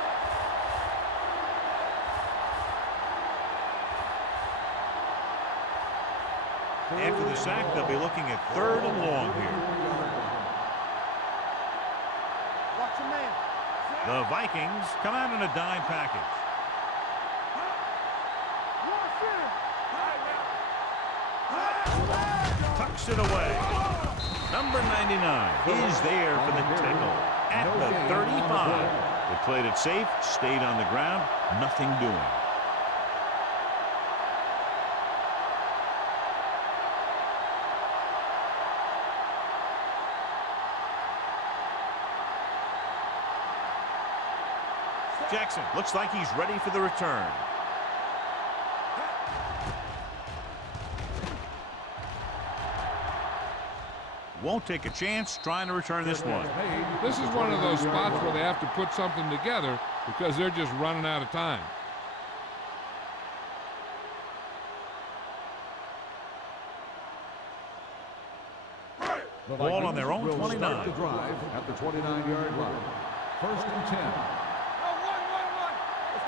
After the sack, they'll be looking at 3rd and long here. Watch your man. The Vikings come out in a dime package. Tucks it away. Number 99 is there for the tackle at the 35. They played it safe, stayed on the ground, nothing doing. Jackson looks like he's ready for the return. Won't take a chance trying to return this one. This is one of those spots where they have to put something together because they're just running out of time. Ball on their own 29. The drive at the 29-yard line. First and 10.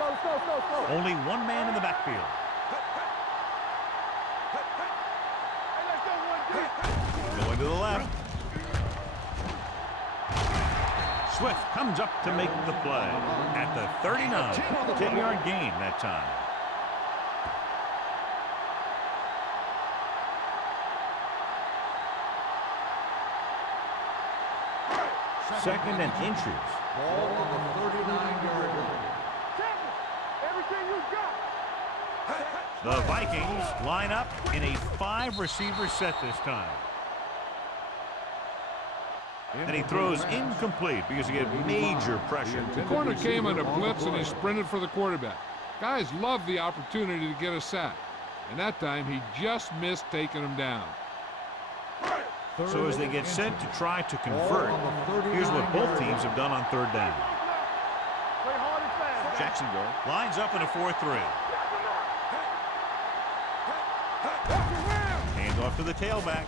Let's go. Only one man in the backfield. Going to the left. Swift comes up to make the play at the 39. 10-yard gain that time. Second and inches. Ball on the 39-yard line. Everything you got. The Vikings line up in a 5-receiver set this time. And he throws incomplete because he had major pressure. The corner came on a blitz and he sprinted for the quarterback. Guys love the opportunity to get a sack. And that time he just missed taking him down. So as they get set to try to convert, here's what both teams have done on 3rd down. Play hard and fast. Jacksonville lines up in a 4-3. Hand off to the tailback.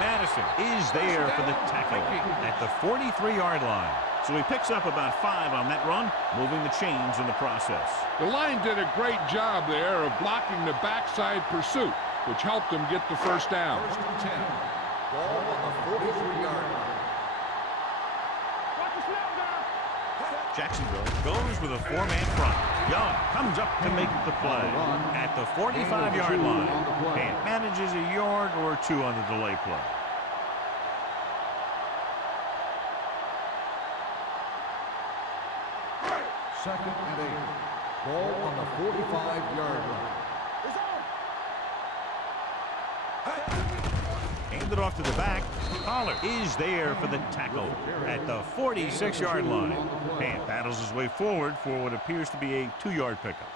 Madison is there for the tackle at the 43-yard line. So he picks up about 5 on that run, moving the chains in the process. The line did a great job there of blocking the backside pursuit, which helped them get the first down. First and 10. Ball on the 43-yard line. Watch the snap down. Jacksonville goes with a 4-man front. Young comes up to make the play at the 45-yard line and manages a yard or 2 on the delay play. Second and 8. Ball on the 45-yard line. Handed off to the back. Pollard is there for the tackle at the 46-yard line and battles his way forward for what appears to be a 2-yard pickup.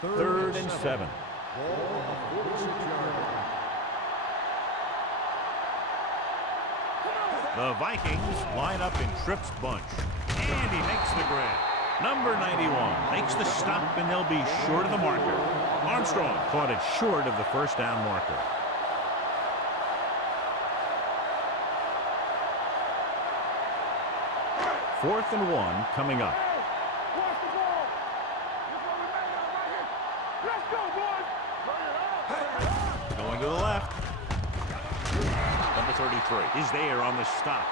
Third and 7. Ball on the 46-yard line. The Vikings line up in Tripp's bunch, and he makes the grab. Number 91 makes the stop, and they'll be short of the marker. Armstrong caught it short of the first down marker. Fourth and 1 coming up. Watch the ball. This is what we made out right here. Let's go, boys. Bring it on. Going to the left. Number 33 is there on the stop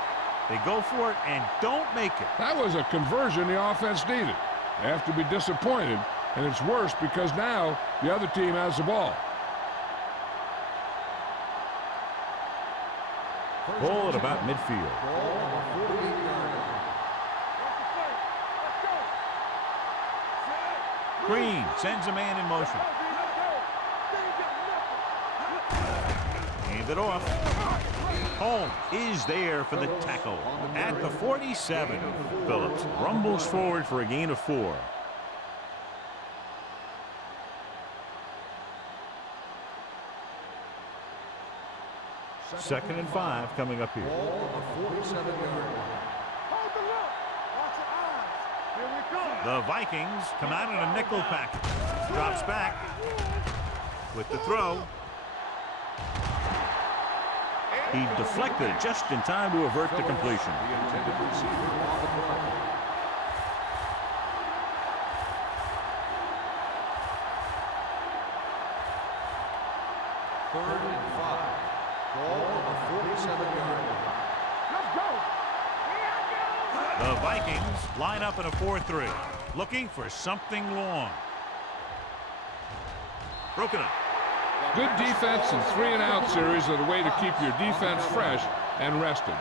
They go for it and don't make it. That was a conversion the offense needed. They have to be disappointed, and it's worse because now the other team has the ball. Ball at about midfield. Ball on the 48-yard line. Green sends a man in motion. Hand it off. Holmes is there for the tackle at the 47. Phillips rumbles forward for a gain of 4. Second and 5 coming up here. Ball on the 47-yard line. The Vikings come out in a nickel package. Drops back with the throw. He deflected it just in time to avert the completion. The intended receiver on the play. Third and 5. Ball on the 47-yard line. The Vikings line up in a 4-3, looking for something long. Broken up. Good defense and 3-and-out series are the way to keep your defense fresh and rested.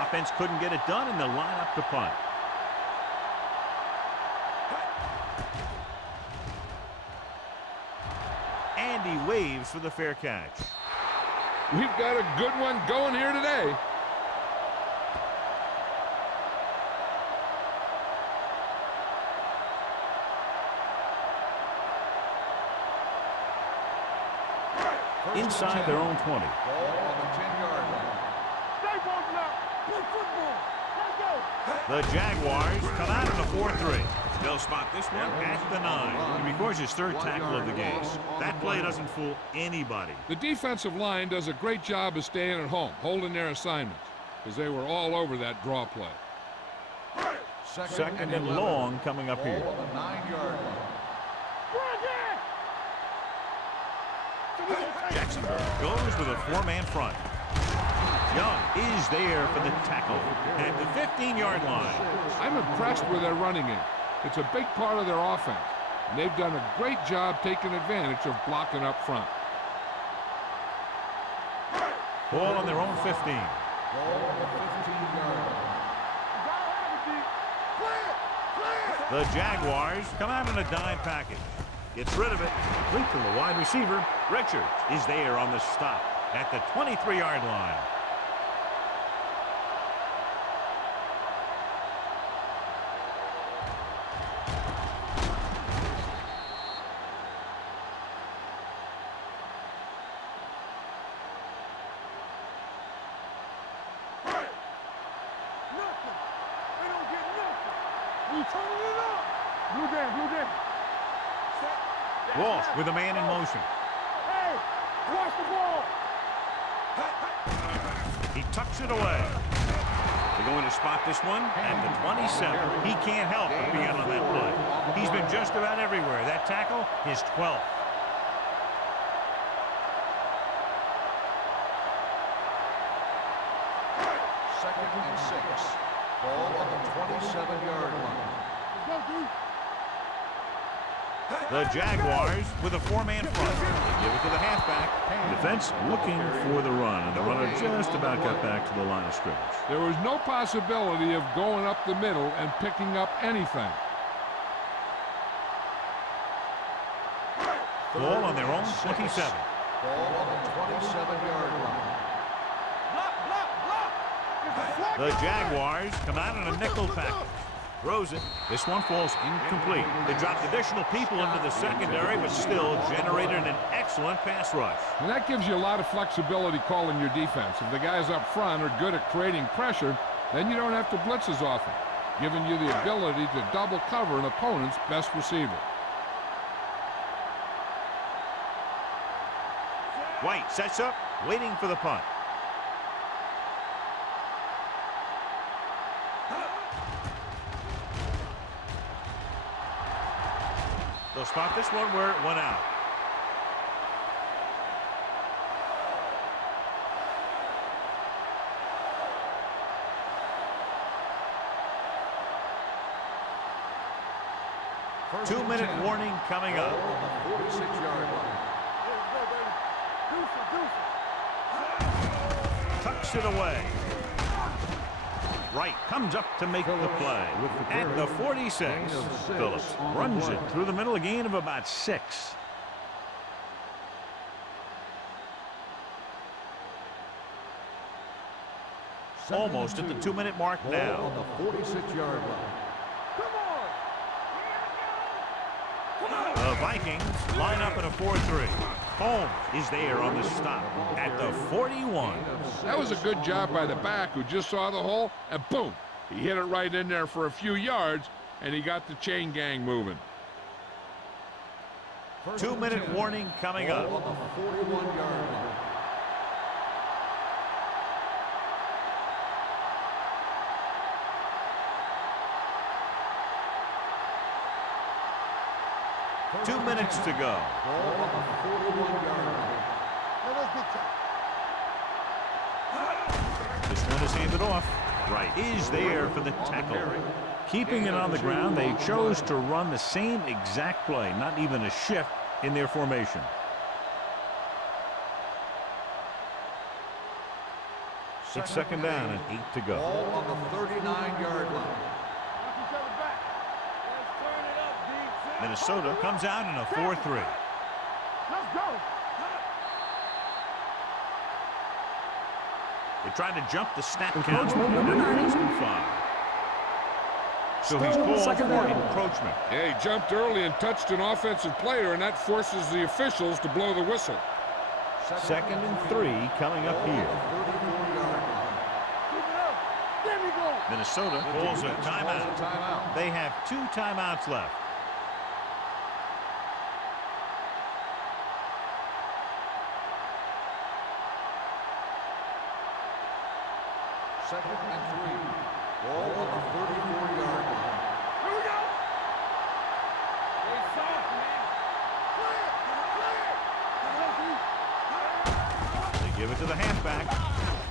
Offense couldn't get it done, and they'll line up to punt. And he waves for the fair catch. We've got a good one going here today. Inside their own 20. Ball on the 10-yard line. The Jaguars come out in a 4-3. They'll spot this one at the 9. He records his 3rd tackle of the game. That play doesn't fool anybody. The defensive line does a great job of staying at home, holding their assignments, because they were all over that draw play. Second and long coming up here. Ball on the 9-yard line. Jacksonville goes with a 4-man front. Young is there for the tackle at the 15-yard line. I'm impressed with their running game. It's a big part of their offense, and they've done a great job taking advantage of blocking up front. Ball on their own 15. Ball on the 15-yard line. The Jaguars come out in a dime package. Gets rid of it. Complete to the wide receiver. Richards is there on the stop at the 23-yard line. Walsh with a man in motion. Hey, watch the ball. He tucks it away. They're going to spot this one at the 27. He can't help but be out on that play. He's been just about everywhere. That tackle, his 12th. Second and 6. Ball on the 27-yard line. The Jaguars with a 4-man front. They give it to the halfback. Defense looking for the run, and the runner just about got back to the line of scrimmage. There was no possibility of going up the middle and picking up anything. Ball on their own 27. Ball on the 27-yard line. The Jaguars come out in a nickel package. Throws it. This one falls incomplete. They dropped additional people into the secondary, but still generated an excellent pass rush. And that gives you a lot of flexibility calling your defense. If the guys up front are good at creating pressure, then you don't have to blitz as often, giving you the ability to double cover an opponent's best receiver. White sets up, waiting for the punt. They'll spot this one where it went out. First 2-minute warning coming up. On the 46-yard line. Tucks it away. Wright comes up to make the play. At the 46, Phillips runs it through the middle, a gain of about 6. Almost at the 2-minute mark now. On the 46-yard line. The Vikings line up in a 4-3. Holmes is there on the stop at the 41. That was a good job by the back who just saw the hole, and boom, he hit it right in there for a few yards, and he got the chain gang moving. 2-minute warning coming up. On the 41-yard line. Two minutes to go. Ball on the 41-yard line. This one is handed off. Wright is there for the tackle. Keeping it on the ground, they chose to run the same exact play, not even a shift in their formation. It's second down and 8 to go. Ball on the 39-yard line. Minnesota comes out in a 4-3. Let's go. They tried to jump the snap count, Encroachment, but number it 9. wasn't fine. So he's Still called second for down. encroachment. Yeah, he jumped early and touched an offensive player, and that forces the officials to blow the whistle. Second and 3 coming up here. 34-yard line. There we go. Minnesota calls a timeout. Timeout. They have 2 timeouts left. Second and 3. Ball on the 34-yard line. Here we go. Stay soft, man. They give it to the halfback.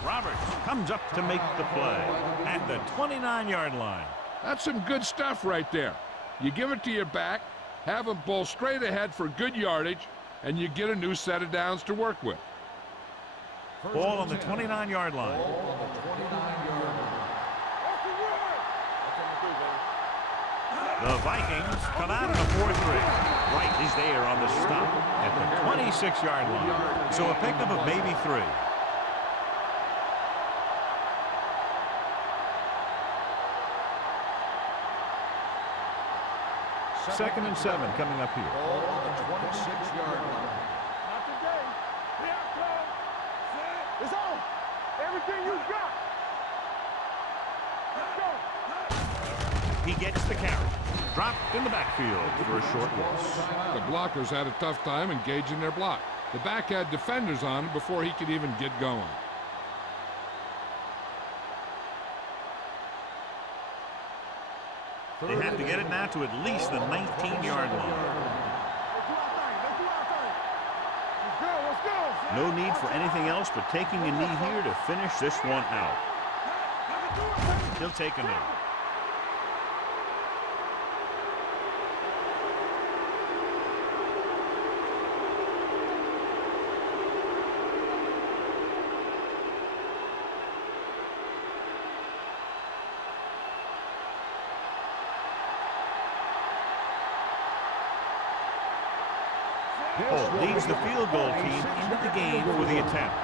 Roberts comes up to make the play at the 29-yard line. That's some good stuff right there. You give it to your back, have him pull straight ahead for good yardage, and you get a new set of downs to work with. Ball on the 29-yard line. Ball on the 29-yard line. The Vikings come out in a 4-3. Wright is there on the stop at the 26-yard line. So a pickup of maybe 3. Second and 7 coming up here. Ball on the 26-yard line. Not today. Here I come. It's on. Everything you got. Let's go. He gets the carry. Dropped in the backfield for a short loss. The blockers had a tough time engaging their block. The back had defenders on him before he could even get going. They have to get it now to at least the 19-yard line. Let's go. No need for anything else but taking a knee here to finish this one out. He'll take a knee. Holt leads the field goal team into the game for the attempt.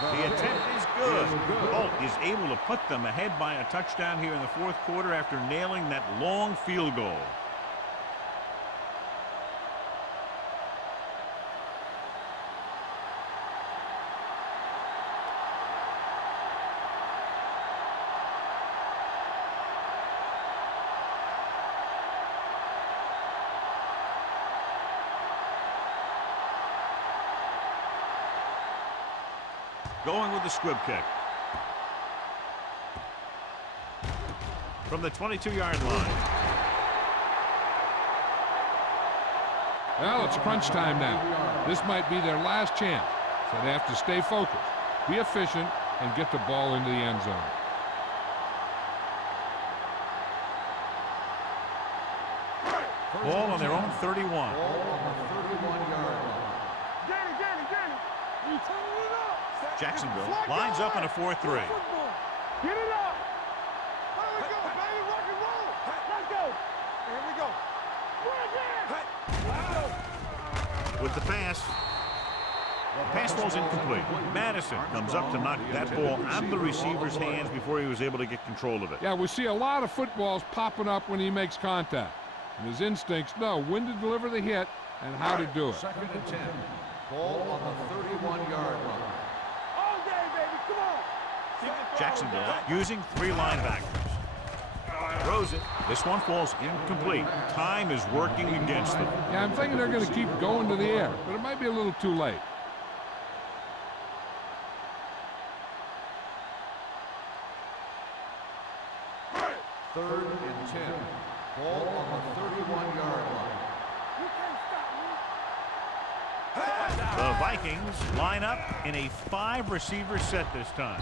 The attempt is good. Holt is able to put them ahead by a touchdown here in the fourth quarter after nailing that long field goal. Going with the squib kick. From the 22-yard line. Well, it's crunch time now. This might be their last chance, so they have to stay focused, be efficient, and get the ball into the end zone. Ball on their own 31. Ball on the 31-yard line. Get it. You turning it up. Jacksonville lines up in a 4-3. Get it up. There we go, baby. Rock and roll. Let's go. Here we go. With the pass. Pass falls incomplete. Madison comes up to knock that ball out of the receiver's hands before he was able to get control of it. Yeah, we see a lot of footballs popping up when he makes contact. And his instincts know when to deliver the hit and how to do it. 2nd and 10. Ball on the 31-yard line. All day, baby. Come on. Jacksonville using 3 linebackers. Throws it. This one falls incomplete. Time is working against them. Yeah, I'm thinking they're going to keep going to the air, but it might be a little too late. Third and 10. Ball on the 31-yard line. You can't stop me. The Vikings line up in a 5-receiver set this time.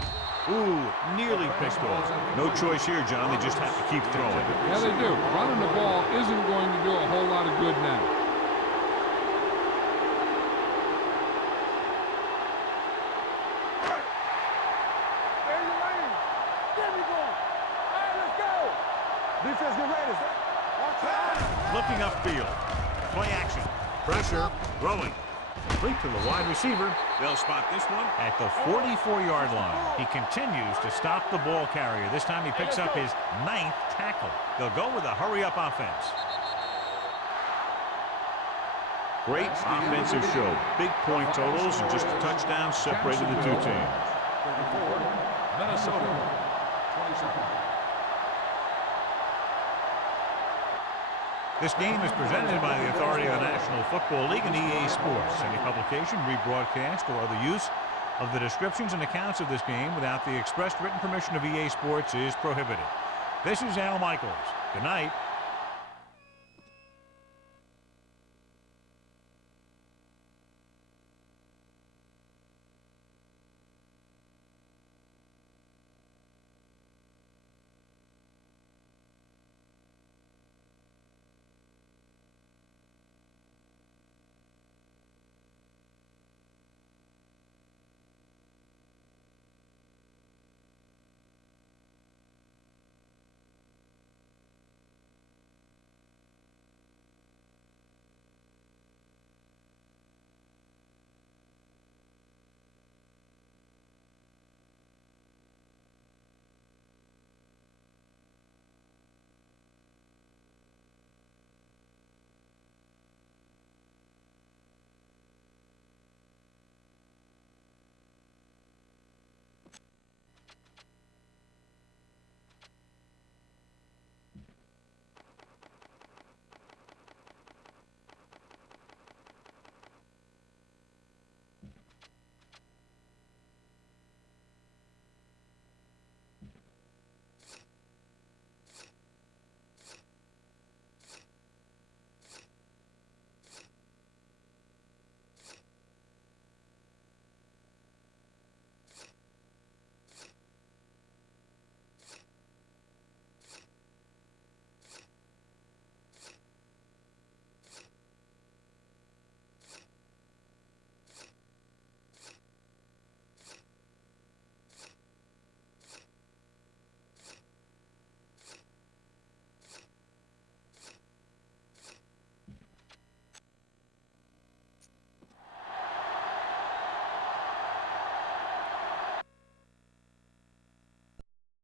Ooh, nearly picked off. No choice here, John. They just have to keep throwing. Yeah, they do. Running the ball isn't going to do a whole lot of good now. There's your lane. Get me going. All right, let's go. Defense, get ready. Watch out. Looking upfield. Play action. Pressure. Throwing. Complete to the wide receiver. They'll spot this one at the 44-yard line. He continues to stop the ball carrier. This time he picks up his 9th tackle. They'll go with a hurry-up offense. Great offensive show. Big point totals and just a touchdown separated the two teams. 34. Minnesota. 27. This game is presented by the authority of the National Football League and EA Sports. Any publication, rebroadcast, or other use of the descriptions and accounts of this game without the expressed written permission of EA Sports is prohibited. This is Al Michaels. Good night.